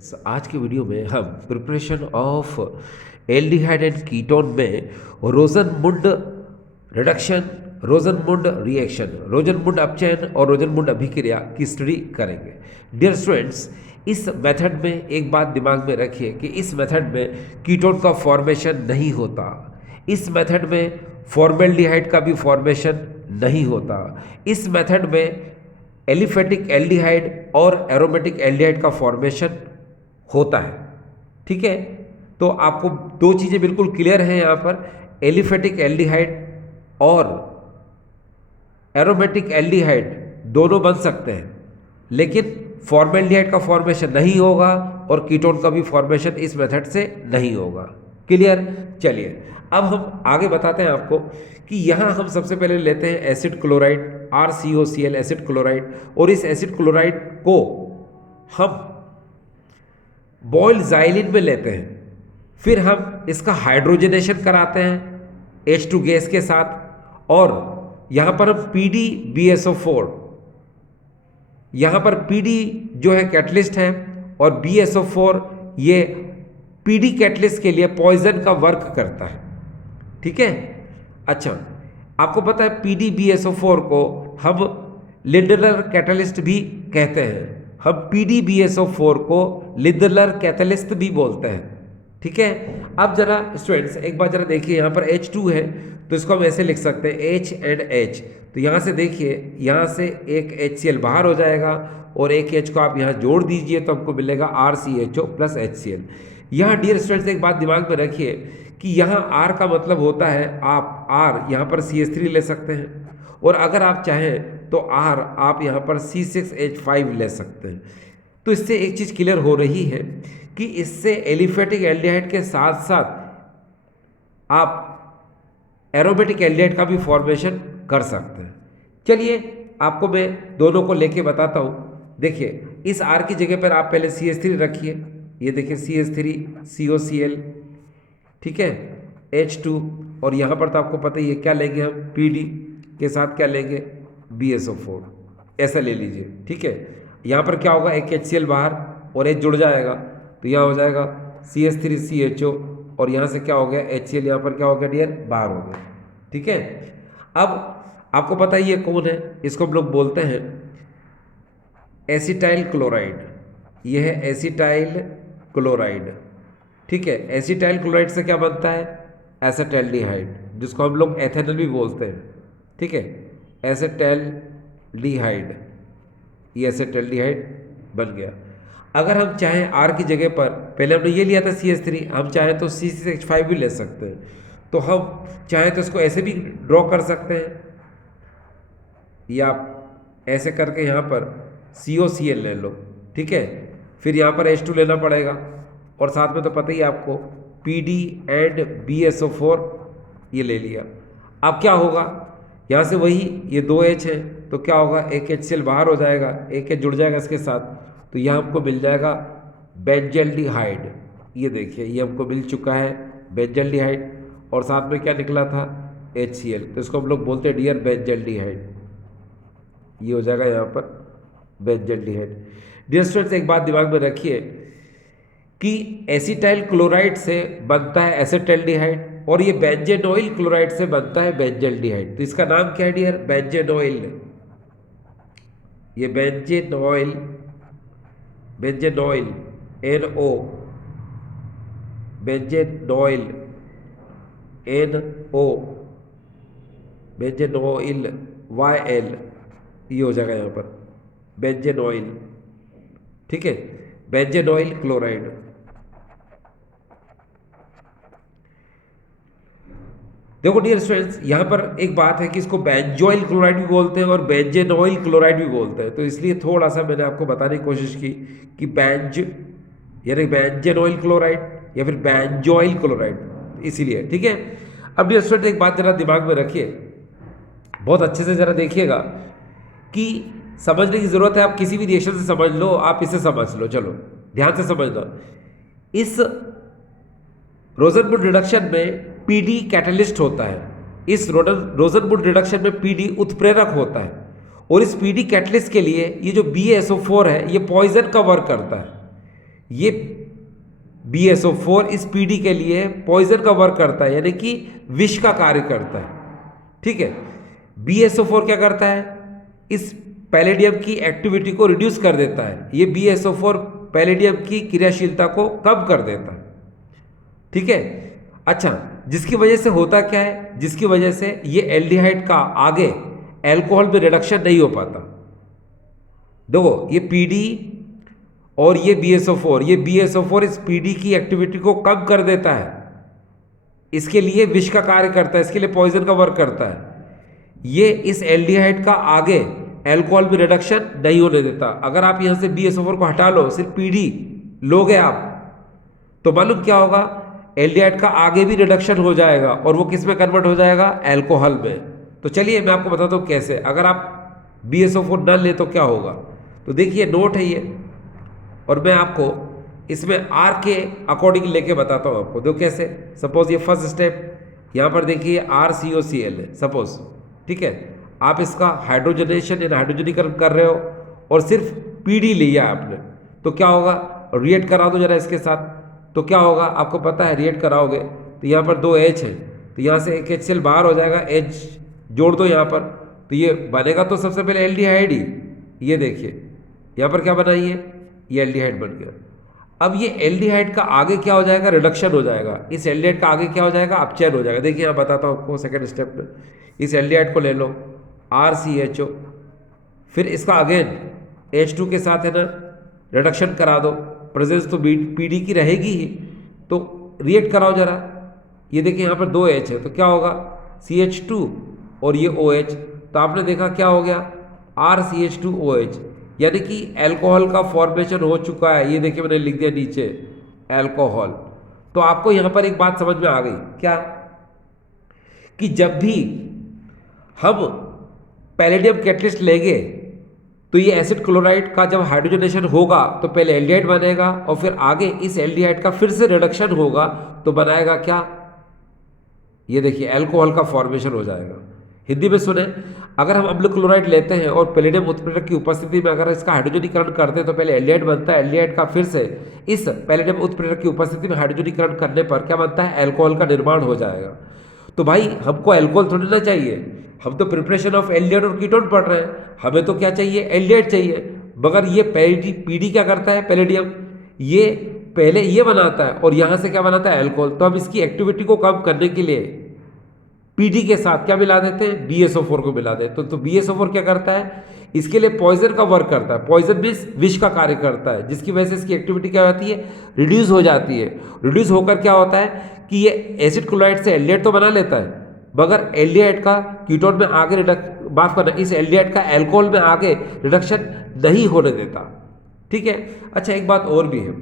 आज के वीडियो में हम preparation of aldehyde and ketone में रोजनमुंड रिडक्शन, रोजनमुंड रिएक्शन, रोजनमुंड अपचयन और रोजनमुंड अभिक्रिया की स्टडी करेंगे। डियर स्टूडेंट्स, इस मेथड में एक बात दिमाग में रखिए कि इस मेथड में कीटोन का फॉर्मेशन नहीं होता। इस मेथड में फॉर्मेल्डिहाइड का भी फॉर्मेशन नहीं होता। इस मेथड में एलिफेटिक एल्डिहाइड और एरोमेटिक एल्डिहाइड का फॉर्मेशन होता है। ठीक है, तो आपको दो चीज़ें बिल्कुल क्लियर हैं यहाँ पर, एलिफेटिक एल्डिहाइड और एरोमेटिक एल्डिहाइड दोनों बन सकते हैं, लेकिन फॉर्मेल्डिहाइड का फॉर्मेशन नहीं होगा और कीटोन का भी फॉर्मेशन इस मेथड से नहीं होगा। क्लियर? चलिए अब हम आगे बताते हैं आपको कि यहाँ हम सबसे पहले लेते हैं acid chloride, RCOCl acid chloride, और इस एसिड क्लोराइड को हम बॉइल्ड ज़ाइलिन में लेते हैं। फिर हम इसका हाइड्रोजनेशन कराते हैं H2 गैस के साथ, और यहाँ पर हम PDBSO4, यहाँ पर PD जो है कैटलिस्ट है और BSO4 ये PD कैटलिस्ट के लिए पॉइजन का वर्क करता है। ठीक है, अच्छा, आपको पता है PDBSO4 को हम लिंडलर कैटलिस्ट भी कहते हैं। हम PDBSO4 को लिंडलर कैटलिस्ट भी बोलते हैं। ठीक है, अब जरा स्टूडेंट्स एक बार जरा देखिए, यहाँ पर H2 है तो इसको हम ऐसे लिख सकते हैं H एंड H। तो यहाँ से देखिए, यहाँ से एक HCl बाहर हो जाएगा और एक H को आप यहाँ जोड़ दीजिए तो हमको मिलेगा RCHO प्लस HCl। यहाँ डियर स्टूडेंट्स एक बात दिमाग में रखिए कि यहाँ R का मतलब होता है, आप R यहाँ पर CH3 ले सकते हैं, और अगर आप चाहें तो R आप यहाँ पर C6H5 ले सकते हैं। तो इससे एक चीज़ क्लियर हो रही है कि इससे एलिफेटिक एल्डिहाइड के साथ साथ आप एरोमेटिक एल्डिहाइड का भी फॉर्मेशन कर सकते हैं। चलिए आपको मैं दोनों को लेके बताता हूँ। देखिए, इस R की जगह पर आप पहले CH3 रखिए। ये देखिए CH3 COCl, ठीक है, H2, और यहाँ पर तो आपको पता ही है क्या लेंगे हम, PD के साथ क्या लेंगे, BSO4, ऐसा ले लीजिए। ठीक है, यहाँ पर क्या होगा, एक HCl बाहर और H जुड़ जाएगा तो यहाँ हो जाएगा CH3CHO, और यहाँ से क्या हो गया HCl, यहाँ पर क्या हो गया डियर, बाहर हो गया। ठीक है, अब आपको पता ही है कौन है, इसको हम लोग बोलते हैं एसिटाइल क्लोराइड। यह है एसिटाइल क्लोराइड। ठीक है, एसिटाइल क्लोराइड से क्या बनता है, एसिटाल्डिहाइड, जिसको हम लोग एथेनॉल भी बोलते हैं। ठीक है, एसिटाल्डिहाइड, ये एसिटाल्डिहाइड बन गया। अगर हम चाहें R की जगह पर, पहले हमने ये लिया था CH3, हम चाहें तो C6H5 भी ले सकते हैं। तो हम चाहें तो इसको ऐसे भी ड्रॉ कर सकते हैं, या ऐसे करके यहाँ पर COCl ले लो। ठीक है, फिर यहाँ पर H2 लेना पड़ेगा, और साथ में तो पता ही है आपको PD एंड BSO4 ये ले लिया। अब क्या होगा, यहाँ से वही ये 2H है तो क्या होगा, एक HCl बाहर हो जाएगा, एक H जुड़ जाएगा इसके साथ, तो यहाँ हमको मिल जाएगा बेंजल्डिहाइड। ये देखिए, ये हमको मिल चुका है बेंजल्डिहाइड, और साथ में क्या निकला था, HCl, तो इसको हम लोग बोलते हैं डियर बेंजल्डिहाइड। ये हो जाएगा यहाँ पर बेंजल्डिहाइड। डियर स्टूडेंट्स एक बात दिमाग में रखिए कि एसिटाइल क्लोराइड से बनता है एसिटाल्डिहाइड, और ये बेंजेनॉइल क्लोराइड से बनता है बेंजल्डिहाइड। तो इसका नाम क्या है डियर, बेंजेनॉइल। ये बेंजेनॉइल, बेंजेनॉइल NO, बेंजेनॉइल NO, बेंजेनॉइल YL, ये हो जाएगा यहाँ पर बेंजेनॉइल। ठीक है, बेंजेनॉइल क्लोराइड। देखो डियर स्टूडेंट्स, यहाँ पर एक बात है कि इसको बेंजोइल क्लोराइड भी बोलते हैं और बेंजेनॉइल क्लोराइड भी बोलते हैं। तो इसलिए थोड़ा सा मैंने आपको बताने की कोशिश की कि बेंज यानी बेंजेनॉइल क्लोराइड या फिर बेंजोइल क्लोराइड, इसीलिए। ठीक है, अब डियर स्टूडेंट एक बात जरा दिमाग में रखिए, बहुत अच्छे से जरा देखिएगा कि समझने की ज़रूरत है। आप किसी भी रिएक्शन से समझ लो, आप इसे समझ लो, चलो ध्यान से समझना। इस रोजनमुंड रिडक्शन में PD कैटलिस्ट होता है, इस रोजनमुंड रिडक्शन में PD उत्प्रेरक होता है, और इस PD कैटलिस्ट के लिए ये जो BSO4 है ये पॉइजन का वर्क करता है। ये BSO4 इस PD के लिए पॉइजन का वर्क करता है, यानी कि विष का कार्य करता है। ठीक है, BSO4 क्या करता है, इस पैलेडियम की एक्टिविटी को रिड्यूस कर देता है। ये BSO4 पैलेडियम की क्रियाशीलता को कम कर देता है। ठीक है, अच्छा, जिसकी वजह से होता क्या है, जिसकी वजह से ये एल्डिहाइड का आगे अल्कोहल में रिडक्शन नहीं हो पाता। देखो, ये PD और ये BSO4 इस PD की एक्टिविटी को कम कर देता है, इसके लिए विष का कार्य करता है, इसके लिए पॉइजन का वर्क करता है। ये इस एल्डिहाइड का आगे अल्कोहल में रिडक्शन नहीं होने देता। अगर आप यहां से BSO4 को हटा लो, सिर्फ PD लोगे आप, तो मालूम क्या होगा, एल्डिहाइड का आगे भी रिडक्शन हो जाएगा और वो किस में कन्वर्ट हो जाएगा, अल्कोहल में। तो चलिए मैं आपको बताता हूँ कैसे। अगर आप BSO4 न ले तो क्या होगा, तो देखिए नोट है ये, और मैं आपको इसमें R के अकॉर्डिंग लेके बताता हूँ आपको। देखो कैसे, सपोज ये फर्स्ट स्टेप, यहाँ पर देखिए RCOCl है सपोज। ठीक है, आप इसका हाइड्रोजनेशन या हाइड्रोजनीकरण कर रहे हो और सिर्फ PD लिया आपने, तो क्या होगा, रिएक्ट करा दो जरा इसके साथ, तो क्या होगा आपको पता है, रिएक्ट कराओगे तो यहाँ पर 2 H है, तो यहाँ से एक HCl बाहर हो जाएगा, H जोड़ दो यहाँ पर, तो ये बनेगा तो सबसे पहले एल्डिहाइड ही। ये देखिए यहाँ पर क्या बना, ये एल्डिहाइड बन गया। अब ये एल्डिहाइड का आगे क्या हो जाएगा, रिडक्शन हो जाएगा। इस एल्डिहाइड का आगे क्या हो जाएगा, अपचयन हो जाएगा। देखिए यहाँ बताता हूँ आपको सेकेंड स्टेप में। इस एल्डिहाइड को ले लो RCHO, फिर इसका अगेन H2 के साथ है ना रिडक्शन करा दो, प्रेजेंस तो PD की रहेगी ही, तो रिएक्ट कराओ जरा। ये देखिए यहाँ पर 2 H है, तो क्या होगा, CH2 और ये OH, तो आपने देखा क्या हो गया, RCH2OH, यानी कि अल्कोहल का फॉर्मेशन हो चुका है। ये देखिए मैंने लिख दिया नीचे अल्कोहल। तो आपको यहाँ पर एक बात समझ में आ गई क्या, कि जब भी हम पैलेडियम कैटलिस्ट लेंगे तो ये एसिड क्लोराइड का जब हाइड्रोजनेशन होगा तो पहले एल्डिहाइड बनेगा और फिर आगे इस एल्डिहाइड का फिर से रिडक्शन होगा तो बनाएगा क्या, ये देखिए अल्कोहल का फॉर्मेशन हो जाएगा। हिंदी में सुने, अगर हम अम्ल क्लोराइड लेते हैं और पैलेडियम उत्प्रेरक की उपस्थिति में अगर इसका हाइड्रोजनीकरण करते हैं तो पहले एल्डिहाइड बनता है, एल्डिहाइड का फिर से इस पैलेडियम उत्प्रेरक की उपस्थिति में हाइड्रोजनीकरण करने पर क्या बनता है, अल्कोहल का निर्माण हो जाएगा। तो भाई हमको अल्कोहल थोड़ी ना चाहिए, हम तो प्रिपरेशन ऑफ एल्डिहाइड और कीटोन पढ़ रहे हैं, हमें तो क्या चाहिए, एल्डिहाइड चाहिए। मगर ये PD क्या करता है, पैलेडियम ये पहले ये बनाता है और यहाँ से क्या बनाता है, अल्कोहल। तो हम इसकी एक्टिविटी को कम करने के लिए PD के साथ क्या मिला देते हैं, BSO4 को मिला देते हैं। तो BSO4 क्या करता है, इसके लिए पॉइजन का वर्क करता है। पॉइजन मीन्स विष का कार्य करता है, जिसकी वजह से इसकी एक्टिविटी क्या होती है, रिड्यूस हो जाती है। रिड्यूस होकर क्या होता है कि ये एसिड क्लोराइड से एल्डिहाइड तो बना लेता है, मगर एल्डिहाइड का कीटोन में आगे माफ करना, इस एल्डिहाइड का अल्कोहल में आगे रिडक्शन नहीं होने देता। ठीक है, अच्छा एक बात और भी है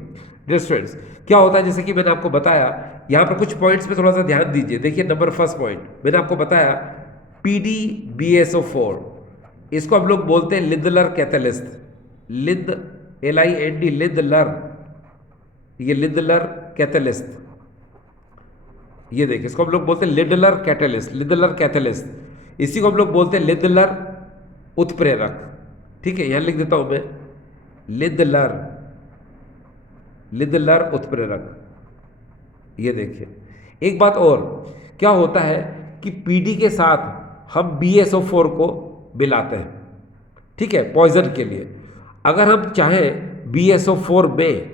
डियर स्टूडेंट्स, क्या होता है, जैसे कि मैंने आपको बताया, यहाँ पर कुछ पॉइंट्स पे थोड़ा सा ध्यान दीजिए। देखिए नंबर फर्स्ट पॉइंट मैंने आपको बताया PDBSO4, इसको हम लोग बोलते हैं लिंदलर कैटलिस्ट, LIND लिंदलर, ये लिंदलर कैटलिस्ट, ये देखिए इसको हम लोग बोलते हैं लिंडलर कैटलिस्ट, इसी को हम लोग बोलते हैं लिंदलर उत्प्रेरक। ठीक है, यहां लिख देता हूं मैं लिंदलर उत्प्रेरक। ये देखिए एक बात और, क्या होता है कि PD के साथ हम BSO4 को मिलाते हैं, ठीक है, पॉइजन के लिए। अगर हम चाहें BSO4 में,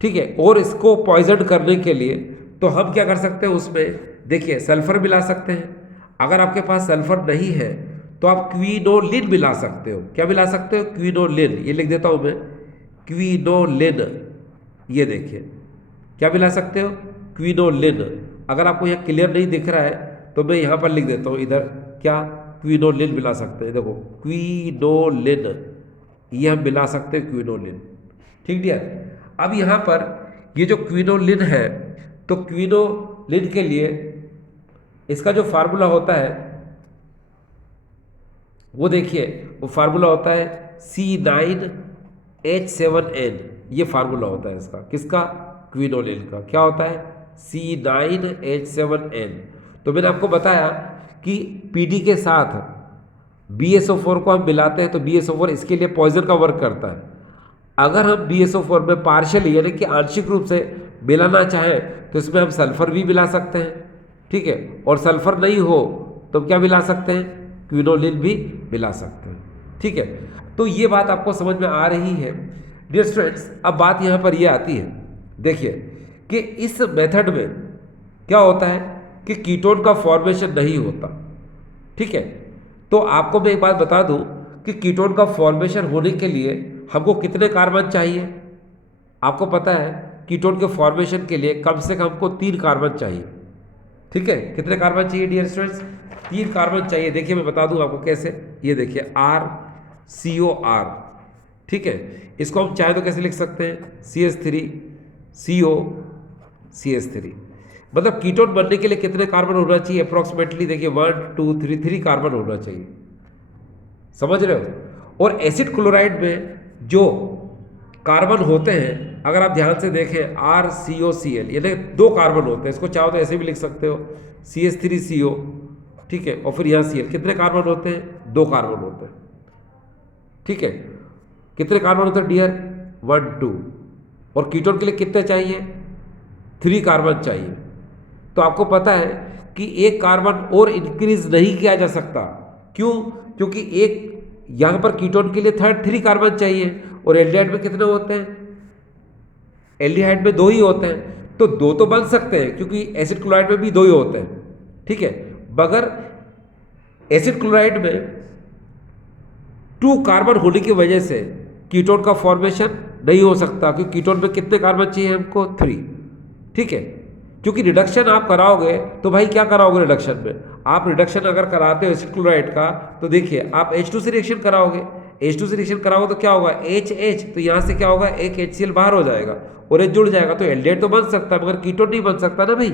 ठीक है, और इसको पॉइजन करने के लिए तो हम क्या कर सकते हैं, उसमें देखिए सल्फर मिला सकते हैं। अगर आपके पास सल्फर नहीं है तो आप क्विनोलिन मिला सकते हो। क्या मिला सकते हो, क्विनोलिन। ये लिख देता हूं मैं, क्विनोलिन। ये देखिए क्या मिला सकते हो, क्विनोलिन। अगर आपको यहाँ क्लियर नहीं दिख रहा है तो मैं यहाँ पर लिख देता हूँ, इधर क्या, क्विनोलिन मिला सकते हैं। देखो क्विनोलिन, ये हम मिला सकते हैं क्विनोलिन। ठीक डियर, अब यहाँ पर ये जो क्विनोलिन है, तो क्विनोलिन के लिए इसका जो फार्मूला होता है वो देखिए, वो फार्मूला होता है C9H7N। ये फार्मूला होता है इसका, किसका, क्विनोलिन का। क्या होता है, C9H7N। तो मैंने आपको बताया कि PD के साथ BSO4 को हम मिलाते हैं तो BSO4 इसके लिए पॉइजन का वर्क करता है। अगर हम BSO4 में पार्शियली यानी कि आंशिक रूप से मिलाना चाहें तो इसमें हम सल्फर भी मिला सकते हैं, ठीक है। और सल्फर नहीं हो तो क्या मिला सकते हैं, क्विनोलिन भी मिला सकते हैं, ठीक है। तो ये बात आपको समझ में आ रही है डियर स्टूडेंट्स। अब बात यहाँ पर ये आती है, देखिए कि इस मेथड में क्या होता है कि कीटोन का फॉर्मेशन नहीं होता, ठीक है। तो आपको मैं एक बात बता दूं कि कीटोन का फॉर्मेशन होने के लिए हमको कितने कार्बन चाहिए। आपको पता है कीटोन के फॉर्मेशन के लिए कम से कम हमको 3 कार्बन चाहिए, ठीक है। कितने कार्बन चाहिए डियर स्टूडेंट्स, 3 कार्बन चाहिए। देखिए मैं बता दूं आपको कैसे, ये देखिए RCOR, ठीक है। इसको हम चाहे तो कैसे लिख सकते हैं, CH3CO CH3। मतलब कीटोन बनने के लिए कितने कार्बन होना चाहिए अप्रोक्सीमेटली, देखिए 1 2 3 3 कार्बन होना चाहिए, समझ रहे हो। और एसिड क्लोराइड में जो कार्बन होते हैं अगर आप ध्यान से देखें RCOCl यानी 2 कार्बन होते हैं, इसको चाहो तो ऐसे भी लिख सकते हो CH3CO, ठीक है। और फिर यहाँ Cl, कितने कार्बन होते हैं, 2 कार्बन होते हैं, ठीक है। कितने कार्बन होते हैं डियर, 1 2। और कीटोन के लिए कितने चाहिए, 3 कार्बन चाहिए। तो आपको पता है कि 1 कार्बन और इंक्रीज नहीं किया जा सकता, क्यों, क्योंकि एक यहां पर कीटोन के लिए 3 कार्बन चाहिए और एल्डिहाइड में कितने होते हैं, एल्डिहाइड में 2 ही होते हैं। तो 2 तो बन सकते हैं क्योंकि एसिड क्लोराइड में भी 2 ही होते हैं, ठीक है। मगर एसिड क्लोराइड में 2 कार्बन होने की वजह से कीटोन का फॉर्मेशन नहीं हो सकता, क्योंकि कीटोन में कितने कार्बन चाहिए हमको, 3, ठीक है। क्योंकि रिडक्शन आप कराओगे तो भाई क्या कराओगे रिडक्शन में, आप रिडक्शन अगर कराते हो एसिड क्लोराइड का तो देखिए आप H2 से रिएक्शन कराओगे, H2 से रिएक्शन कराओगे तो क्या होगा, HH, तो यहाँ से क्या होगा, एक HCl बाहर हो जाएगा और H जुड़ जाएगा, तो एल्डिहाइड तो बन सकता है मगर कीटोन नहीं बन सकता ना भाई,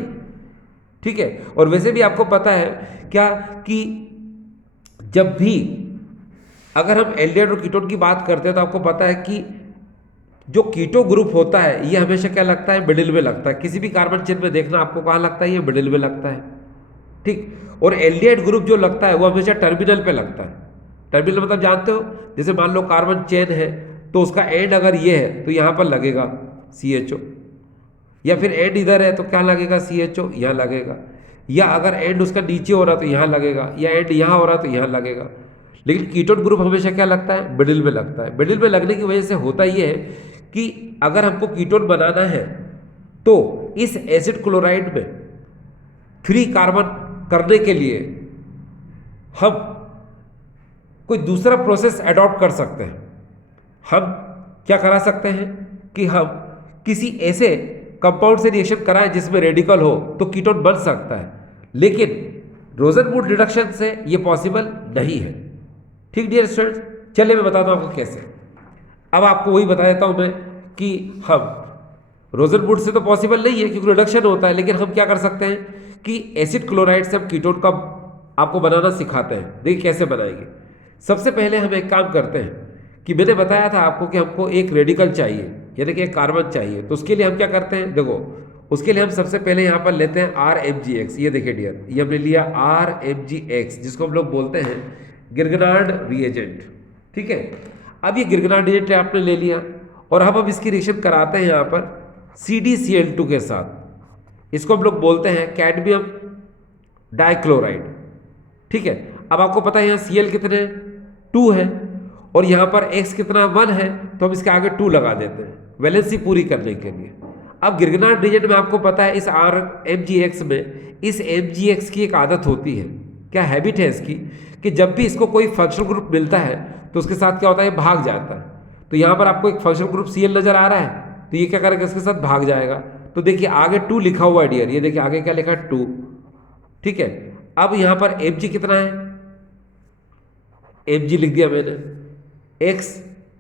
ठीक है। और वैसे भी आपको पता है क्या कि जब भी अगर हम एल्डिहाइड और कीटोन की बात करते हैं तो आपको पता है कि जो कीटो ग्रुप होता है ये हमेशा क्या लगता है, मिडिल में लगता है। किसी भी कार्बन चेन में देखना आपको कहाँ लगता है, ये मिडिल में लगता है, ठीक। और एल्डिहाइड ग्रुप जो लगता है वो हमेशा टर्मिनल पे लगता है। टर्मिनल मतलब जानते हो, जैसे मान लो कार्बन चेन है तो उसका एंड अगर ये है तो यहाँ पर लगेगा CHO, या फिर एंड इधर है तो क्या लगेगा, CHO यहाँ लगेगा, या अगर एंड उसका नीचे हो रहा तो यहाँ लगेगा, या एंड यहाँ हो रहा तो यहाँ लगेगा। लेकिन कीटोन ग्रुप हमेशा क्या लगता है, मिडिल में लगता है। मिडिल में लगने की वजह से होता ये है कि अगर हमको कीटोन बनाना है तो इस एसिड क्लोराइड में 3 कार्बन करने के लिए हम कोई दूसरा प्रोसेस अडॉप्ट कर सकते हैं। हम क्या करा सकते हैं कि हम किसी ऐसे कंपाउंड से रिएक्शन कराएं जिसमें रेडिकल हो तो कीटोन बन सकता है, लेकिन रोजनवुड रिडक्शन से ये पॉसिबल नहीं है, ठीक डियर स्टूडेंट्स। चलिए मैं बताता हूं आपको कैसे। अब आपको वही बता देता हूं मैं कि हम रोजनवुड से तो पॉसिबल नहीं है क्योंकि रिडक्शन होता है, लेकिन हम क्या कर सकते हैं कि एसिड क्लोराइड से हम कीटोन का आपको बनाना सिखाते हैं। देखिए कैसे बनाएंगे। सबसे पहले हम एक काम करते हैं कि मैंने बताया था आपको कि हमको एक रेडिकल चाहिए यानी कि एक कार्बन चाहिए, तो उसके लिए हम क्या करते हैं, देखो उसके लिए हम सबसे पहले यहाँ पर लेते हैं RMgX। ये देखिए डियर, ये हमने लिया RMgX जिसको हम लोग बोलते हैं गिरगनार्ड रिएजेंट, ठीक है। अब ये गिरगनार्ड रिएजेंट आपने ले लिया और अब इसकी रिएक्शन कराते हैं यहाँ पर CdCl2 के साथ। इसको हम लोग बोलते हैं कैडमियम डाइक्लोराइड, ठीक है। अब आपको पता है यहाँ Cl कितने 2 है और यहाँ पर X कितना 1 है, तो हम इसके आगे 2 लगा देते हैं वैलेंसी पूरी करने के लिए। अब गिरगनार्ड रिएजेंट में आपको पता है इस RMgX में इस MgX की एक आदत होती है, क्या हैबिट है इसकी, कि जब भी इसको कोई फंक्शनल ग्रुप मिलता है तो उसके साथ क्या होता है, भाग जाता है। तो यहाँ पर आपको एक फंक्शनल ग्रुप Cl नजर आ रहा है तो ये क्या करेगा, इसके साथ भाग जाएगा। तो देखिए आगे 2 लिखा हुआ है डियर, ये देखिए आगे क्या लिखा है 2, ठीक है। अब यहाँ पर Mg कितना है, Mg लिख दिया मैंने, X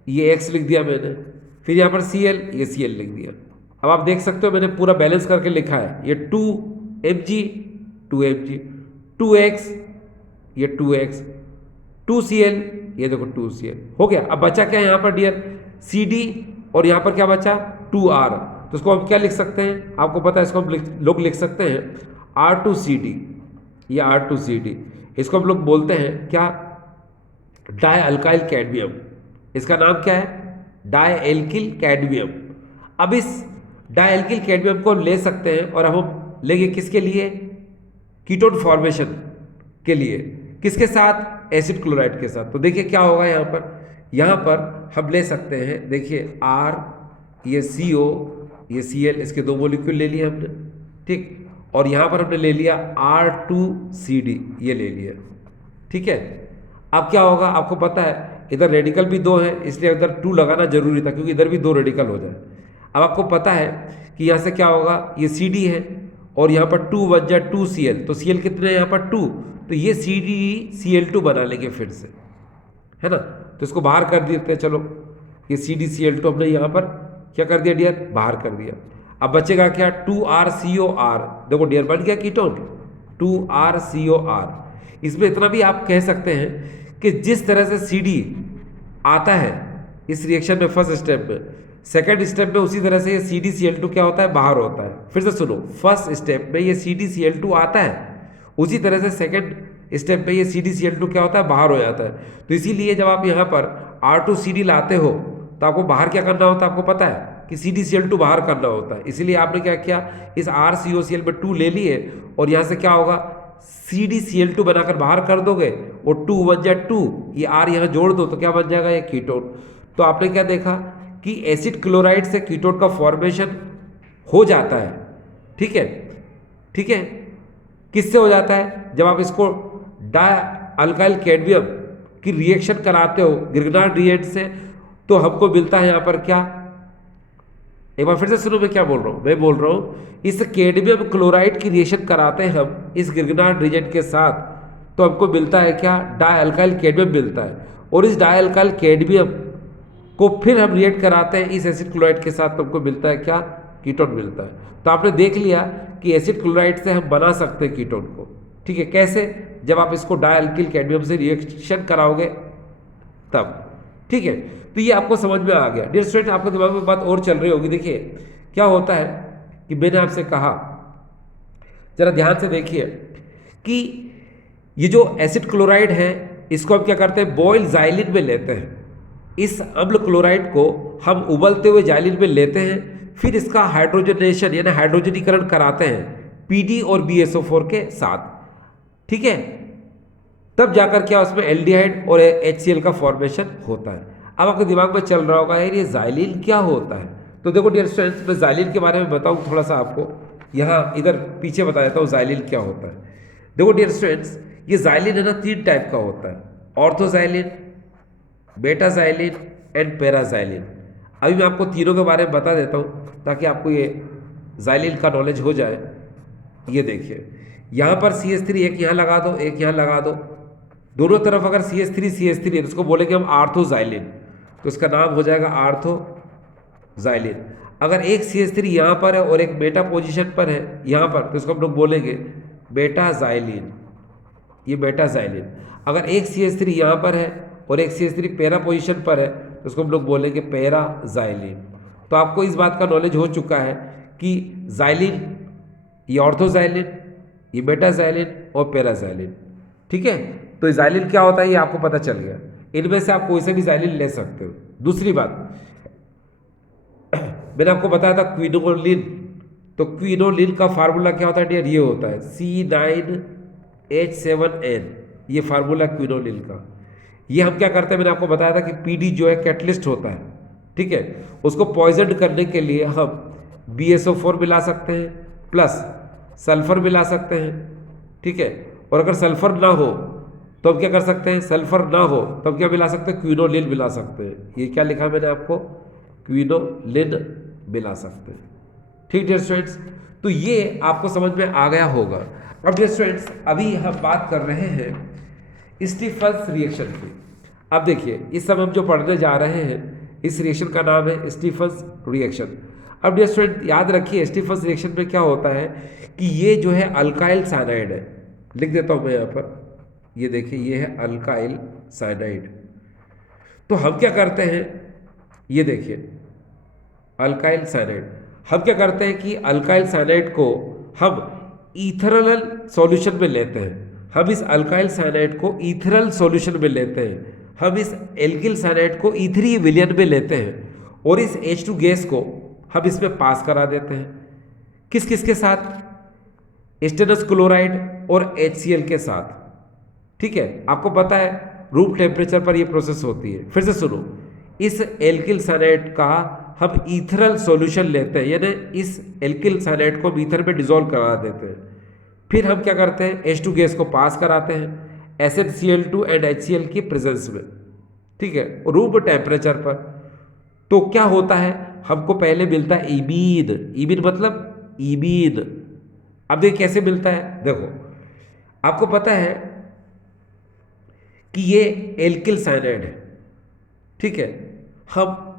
ये X लिख दिया मैंने, फिर यहाँ पर Cl ये Cl लिख दिया। अब आप देख सकते हो मैंने पूरा बैलेंस करके लिखा है, ये 2Mg 2Mg 2X ये 2X 2Cl ये देखो 2Cl हो गया। अब बचा क्या है यहाँ पर डियर, Cd और यहाँ पर क्या बचा 2R, तो इसको हम क्या लिख सकते हैं, आपको पता है इसको हम लोग लिख सकते हैं R2CD, ये R2CD, इसको हम लोग बोलते हैं क्या, डाई अल्काइल कैडमियम। इसका नाम क्या है, डायल्किल कैडमियम। अब इस डायल्किल कैडमियम को हम ले सकते हैं और हम लेंगे किसके लिए? कीटोन फॉर्मेशन के लिए। किसके साथ? एसिड क्लोराइड के साथ। तो देखिए क्या होगा यहाँ पर हम ले सकते हैं, देखिए R, ये CO, ये Cl, इसके 2 मॉलिक्यूल ले लिए हमने, ठीक। और यहाँ पर हमने ले लिया R2CD, ये ले लिया, ठीक है। अब क्या होगा आपको पता है, इधर रेडिकल भी 2 है, इसलिए इधर 2 लगाना जरूरी था क्योंकि इधर भी 2 रेडिकल हो जाए। अब आपको पता है कि यहाँ से क्या होगा, ये CD है और यहाँ पर 2 बच जाए 2Cl, तो Cl कितने हैं यहाँ पर 2, तो ये CdCl2 बना लेंगे फिर से, है ना। तो इसको बाहर कर देते हैं, चलो ये CdCl2 हमने यहाँ पर क्या कर दिया डियर, बाहर कर दिया। अब बचेगा क्या, 2RCOR, देखो डियर बन गया कीटोन 2RCOR। इसमें इतना भी आप कह सकते हैं कि जिस तरह से CD आता है इस रिएक्शन में फर्स्ट स्टेप में, सेकंड स्टेप में उसी तरह से ये CdCl2 क्या होता है, बाहर होता है। फिर से सुनो, फर्स्ट स्टेप में ये CdCl2 आता है, उसी तरह से सेकंड स्टेप में ये CdCl2 क्या होता है, बाहर हो जाता है। तो इसीलिए जब आप यहाँ पर R2CD लाते हो तो आपको बाहर क्या करना होता है, आपको पता है कि CdCl2 बाहर करना होता है। इसीलिए आपने क्या किया, इस RCOCl में 2 ले लिए और यहाँ से क्या होगा, CdCl2 बनाकर बाहर कर दोगे और 2 बन जाए 2, ये R यहाँ जोड़ दो तो क्या बन जाएगा, ये कीटोन। तो आपने क्या देखा कि एसिड क्लोराइड से कीटोन का फॉर्मेशन हो जाता है, ठीक है, ठीक है। किससे हो जाता है, जब आप इसको डायल्काइल कैडमियम की रिएक्शन कराते हो ग्रिग्नार्ड रिएजेंट से, तो हमको मिलता है यहाँ पर क्या, एक बार फिर से सुनो मैं क्या बोल रहा हूँ। मैं बोल रहा हूँ इस कैडमियम क्लोराइड की रिएक्शन कराते हैं हम इस ग्रिग्नार्ड रिएजेंट के साथ, तो हमको मिलता है क्या, डायल्काइल कैडमियम मिलता है। और इस डायल्काइल कैडमियम को फिर हम रिएक्ट कराते हैं इस एसिड क्लोराइड के साथ, तो हमको मिलता है क्या, कीटोन मिलता है। तो आपने देख लिया कि एसिड क्लोराइड से हम बना सकते हैं कीटोन को, ठीक है। कैसे, जब आप इसको डायल्किल कैडमियम से रिएक्शन कराओगे तब, ठीक है। तो ये आपको समझ में आ गया। डियर स्टूडेंट, आपके दिमाग में बात और चल रही होगी। देखिए क्या होता है कि मैंने आपसे कहा, जरा ध्यान से देखिए कि ये जो एसिड क्लोराइड है इसको हम क्या करते हैं, बॉयल जाइलिन में लेते हैं। इस अम्ल क्लोराइड को हम उबलते हुए जाइलिन में लेते हैं, फिर इसका हाइड्रोजनेशन यानी हाइड्रोजनीकरण कराते हैं PD और BSO4 के साथ, ठीक है। तब जाकर क्या उसमें एल्डिहाइड और HCl का फॉर्मेशन होता है। अब आपके दिमाग में चल रहा होगा यार ये जाइलिन क्या होता है। तो देखो डियर स्टूडेंट्स, मैं जाइलिन के बारे में बताऊँ थोड़ा सा आपको, यहाँ इधर पीछे बता देता हूँ जाइलिन क्या होता है। देखो डियर स्टूडेंट्स, ये जाइलिन है ना 3 टाइप का होता है, ऑर्थोजाइलिन, बेटाजाइलिन एंड पैराजाइलिन। अभी मैं आपको तीनों के बारे में बता देता हूँ ताकि आपको ये जाइलिन का नॉलेज हो जाए। ये देखिए यहाँ पर CH3 एक यहाँ लगा दो, एक यहाँ लगा दो, दोनों तरफ अगर CH3 है तो उसको बोलेंगे हम आर्थोजाइलिन, तो इसका नाम हो जाएगा आर्थोजाइलिन। अगर एक CH3 यहाँ पर है और एक बेटा पोजीशन पर है यहाँ पर, तो इसको हम लोग बोलेंगे बेटाजाइलिन, ये बेटाजाइलिन। अगर एक CH3 यहाँ पर है और एक CH3 पैरा पोजीशन पर है तो उसको हम लोग बोलेंगे पैराजाइलिन। तो आपको इस बात का नॉलेज हो चुका है कि जाइलिन, ये ऑर्थोजाइलिन, ये बेटाजाइलिन और पैराजाइलिन, ठीक है। तो जाइलिन क्या होता है ये आपको पता चल गया। इनमें से आप कोई से भी जाइलिन ले सकते हो। दूसरी बात, मैंने आपको बताया था क्विनोलिन, तो क्विनोलिन का फार्मूला क्या होता है डियर, ये होता है C9H7N, ये फार्मूला क्विनोलिन का। ये हम क्या करते हैं, मैंने आपको बताया था कि PD जो है कैटलिस्ट होता है, ठीक है। उसको पॉइजन करने के लिए हम BSO4 मिला सकते हैं प्लस सल्फर मिला सकते हैं, ठीक है। और अगर सल्फर ना हो तो हम क्या कर सकते हैं, सल्फर ना हो तो हम क्या मिला सकते हैं, क्विनोलिन मिला सकते हैं। ये क्या लिखा मैंने आपको, क्विनोलिन मिला सकते हैं, ठीक डियर स्टूडेंट्स। तो ये आपको समझ में आ गया होगा। अब डियर स्टूडेंट्स, अभी हम बात कर रहे हैं स्टीफन्स रिएक्शन की। अब देखिए इस समय हम जो पढ़ने जा रहे हैं इस रिएक्शन का नाम है स्टीफन्स रिएक्शन। अब डियर स्टूडेंट याद रखिए स्टीफन्स रिएक्शन में क्या होता है कि ये जो है अल्काइल साइनाइड है, लिख देता हूँ मैं यहाँ पर, ये देखिए ये है अल्काइल साइनाइड। तो हम क्या करते हैं, ये देखिए अल्काइल साइनाइड, हम क्या करते हैं कि अल्काइल साइनाइड को हम ईथरल सॉल्यूशन में लेते हैं। हम इस अल्काइल साइनाइड को ईथरल सॉल्यूशन में लेते हैं, हम इस एल्किल साइनाइड को E3 विलयन में लेते हैं और इस H2 गैस को हम इसमें पास करा देते हैं। किस किस के साथ? स्टेनस क्लोराइड और HCl के साथ। ठीक है, आपको पता है रूम टेम्परेचर पर ये प्रोसेस होती है। फिर से सुनो, इस एल्किल साइनाइड का हम ईथरल सॉल्यूशन लेते हैं, यानी इस एल्किल साइनाइड को हम ईथर में डिसॉल्व करा देते हैं। फिर हम क्या करते हैं, H2 गैस को पास कराते हैं SnCl2 एंड HCl की प्रेजेंस में। ठीक है, रूम टेम्परेचर पर। तो क्या होता है, हमको पहले मिलता है ईमीन। ईमीन मतलब ईमीन। अब देखिए कैसे मिलता है। देखो, आपको पता है कि ये एल्किल साइनाइड है। ठीक है, हम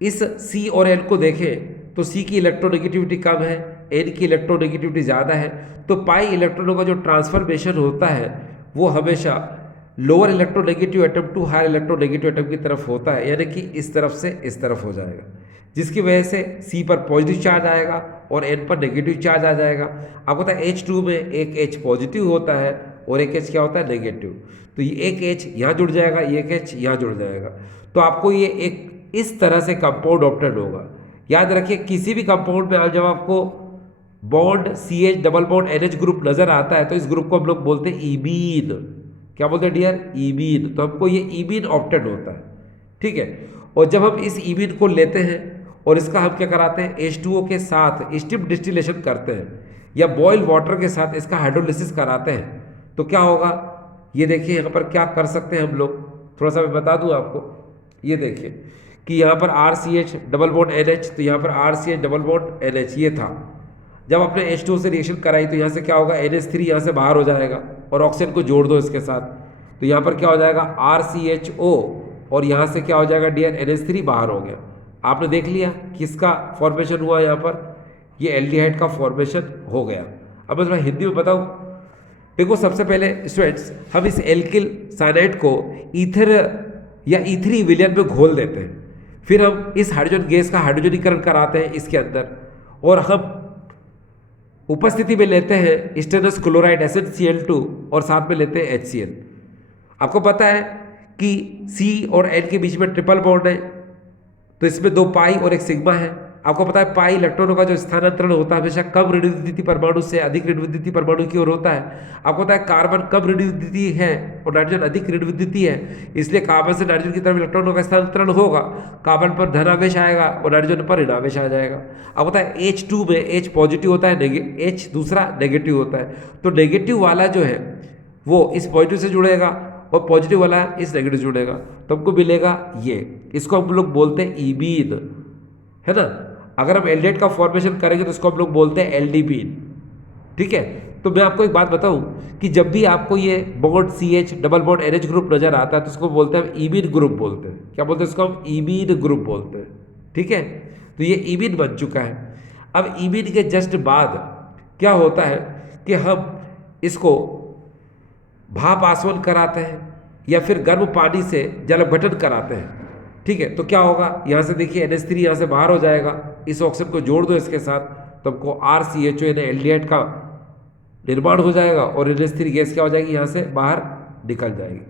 इस C और N को देखें तो C की इलेक्ट्रोनेगेटिविटी कम है, N की इलेक्ट्रोनेगेटिविटी ज़्यादा है। तो पाई इलेक्ट्रॉनों का जो ट्रांसफॉर्मेशन होता है वो हमेशा lower electronegative atom to higher electronegative atom की तरफ होता है, यानी कि इस तरफ से इस तरफ हो जाएगा, जिसकी वजह से C पर पॉजिटिव चार्ज आएगा और N पर नेगेटिव चार्ज आ जाएगा। आपको पता है H2 में एक H पॉजिटिव होता है और एक H क्या होता है, नेगेटिव। तो ये एक H यहाँ जुड़ जाएगा, ये एक H यहाँ जुड़ जाएगा। तो आपको ये एक इस तरह से कंपाउंड ऑप्टेन होगा। याद रखिए, किसी भी कंपाउंड में जब आपको bond CH double bond NH group नजर आता है तो इस ग्रुप को हम लोग बोलते हैं ईमीन। क्या बोलते हैं डियर, ईमीन। तो हमको ये ईमीन ऑप्टेन होता है। ठीक है, और जब हम इस ईमीन को लेते हैं और इसका हम क्या कराते हैं, H2O के साथ स्टीम डिस्टिलेशन करते हैं या बॉयल वाटर के साथ इसका हाइड्रोलिसिस कराते हैं, तो क्या होगा, ये देखिए यहाँ पर क्या कर सकते हैं हम लोग, थोड़ा सा मैं बता दूँ आपको। ये देखिए कि यहाँ पर RCH डबल बॉन्ड NH, तो यहाँ पर RCH डबल बॉन्ड NH ये था। जब आपने H2 से रिएक्शन कराई तो यहाँ से क्या होगा, NH3 यहाँ से बाहर हो जाएगा और ऑक्सीजन को जोड़ दो इसके साथ, तो यहाँ पर क्या हो जाएगा RCHO और यहाँ से क्या हो जाएगा डियर, NH3 बाहर हो गया। आपने देख लिया किसका फॉर्मेशन हुआ, यहाँ पर ये एल्डिहाइड का फॉर्मेशन हो गया। अब मैं थोड़ा हिंदी में बताऊँ। देखो, सबसे पहले स्टूडेंट्स हम इस एल्किल साइनाइड को ईथर या ईथरी विलयन में घोल देते हैं। फिर हम इस हाइड्रोजन गैस का हाइड्रोजनीकरण कराते हैं इसके अंदर, और हम उपस्थिति में लेते हैं स्टेनस क्लोराइड SnCl2 और साथ में लेते हैं HCl। आपको पता है कि C और N के बीच में ट्रिपल बॉन्ड है, तो इसमें 2 पाई और 1 सिग्मा है। आपको पता है पाई इलेक्ट्रॉनों का जो स्थानांतरण होता है हमेशा कम ऋण विद्युतीय परमाणु से अधिक ऋण विद्युतीय परमाणु की ओर होता है। आपको पता है कार्बन कम ऋण विद्युतीय है और नाइट्रोजन अधिक ऋण विद्युतीय है, इसलिए कार्बन से नाइट्रोजन की तरफ इलेक्ट्रॉनों का स्थानांतरण होगा। कार्बन पर धनावेश आएगा और नाइट्रोजन पर ऋणावेश आ जाएगा। आपको पता है H2 में H पॉजिटिव होता है, H दूसरा नेगेटिव होता है। तो नेगेटिव वाला जो है वो इस पॉजिटिव से जुड़ेगा और पॉजिटिव वाला इस नेगेटिव से जुड़ेगा, तो हमको मिलेगा ये। इसको हम लोग बोलते हैं ईमीन, है ना। अगर हम एल्डिहाइड का फॉर्मेशन करेंगे तो इसको हम लोग बोलते हैं एल्डिमीन। ठीक है, तो मैं आपको एक बात बताऊं कि जब भी आपको ये bond CH double bond NH group नजर आता है तो उसको बोलते हैं ईमीन ग्रुप बोलते हैं। क्या बोलते हैं इसको, हम ईमीन ग्रुप बोलते हैं। ठीक है, तो ये ईमीन बन चुका है। अब ईमीन के जस्ट बाद क्या होता है कि हम इसको भाप आसवन कराते हैं या फिर गर्म पानी से जल अपघटन कराते हैं। ठीक है, तो क्या होगा, यहाँ से देखिए NH3 यहाँ से बाहर हो जाएगा, इस ऑक्सीजन को जोड़ दो इसके साथ, तो हमको RCHO यानी एल्डिहाइड का निर्माण हो जाएगा और NH3 गैस क्या हो जाएगी, यहाँ से बाहर निकल जाएगी।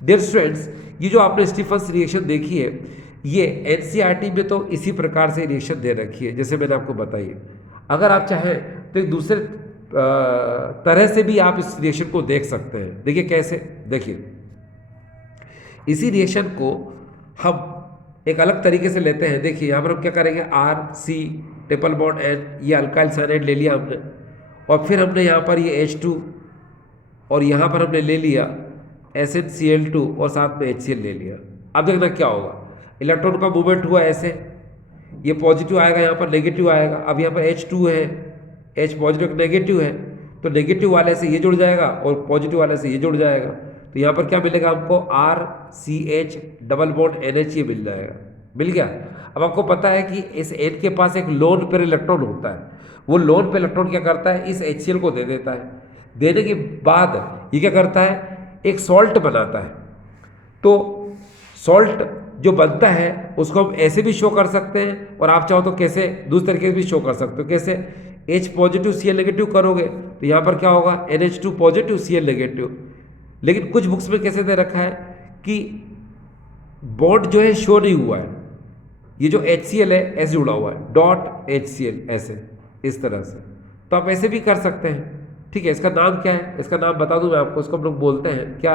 डियर स्टूडेंट्स, ये जो आपने स्टीफन्स रिएक्शन देखी है ये NCERT में तो इसी प्रकार से रिएक्शन दे रखी है जैसे मैंने आपको बताई। अगर आप चाहें तो एक दूसरे तरह से भी आप इस रिएक्शन को देख सकते हैं। देखिए कैसे, देखिए इसी रिएक्शन को हम एक अलग तरीके से लेते हैं। देखिए यहाँ पर हम क्या करेंगे, RC ट्रिपल बॉन्ड N, ये अल्काइल साइनाइड ले लिया हमने, और फिर हमने यहाँ पर ये H2 और यहाँ पर हमने ले लिया SnCl2 और साथ में HCl ले लिया। अब देखना क्या होगा, इलेक्ट्रॉन का मूवमेंट हुआ ऐसे, ये पॉजिटिव आएगा, यहाँ पर नेगेटिव आएगा। अब यहाँ पर H2 है, H पॉजिटिव नेगेटिव है, तो नेगेटिव वाले से ये जुड़ जाएगा और पॉजिटिव वाले से ये जुड़ जाएगा। तो यहाँ पर क्या मिलेगा हमको, RCH डबल बॉन्ड NH ये मिल जाएगा, मिल गया। अब आपको पता है कि इस N के पास एक लोन पेयर इलेक्ट्रॉन होता है, वो लोन पेयर इलेक्ट्रॉन क्या करता है, इस HCl को दे देता है। देने के बाद ये क्या करता है, एक सॉल्ट बनाता है। तो सॉल्ट जो बनता है उसको हम ऐसे भी शो कर सकते हैं, और आप चाहो तो कैसे दूसरे तरीके से भी शो कर सकते हो। कैसे, H पॉजिटिव Cl नेगेटिव करोगे तो यहाँ पर क्या होगा, NH2 पॉजिटिव Cl नेगेटिव। लेकिन कुछ बुक्स में कैसे दे रखा है कि बॉन्ड जो है शो नहीं हुआ है, ये जो HCl है ऐसे जुड़ा हुआ है, डॉट HCl ऐसे, इस तरह से। तो आप ऐसे भी कर सकते हैं, ठीक है। इसका नाम क्या है, इसका नाम बता दूं मैं आपको, इसको हम लोग बोलते हैं क्या,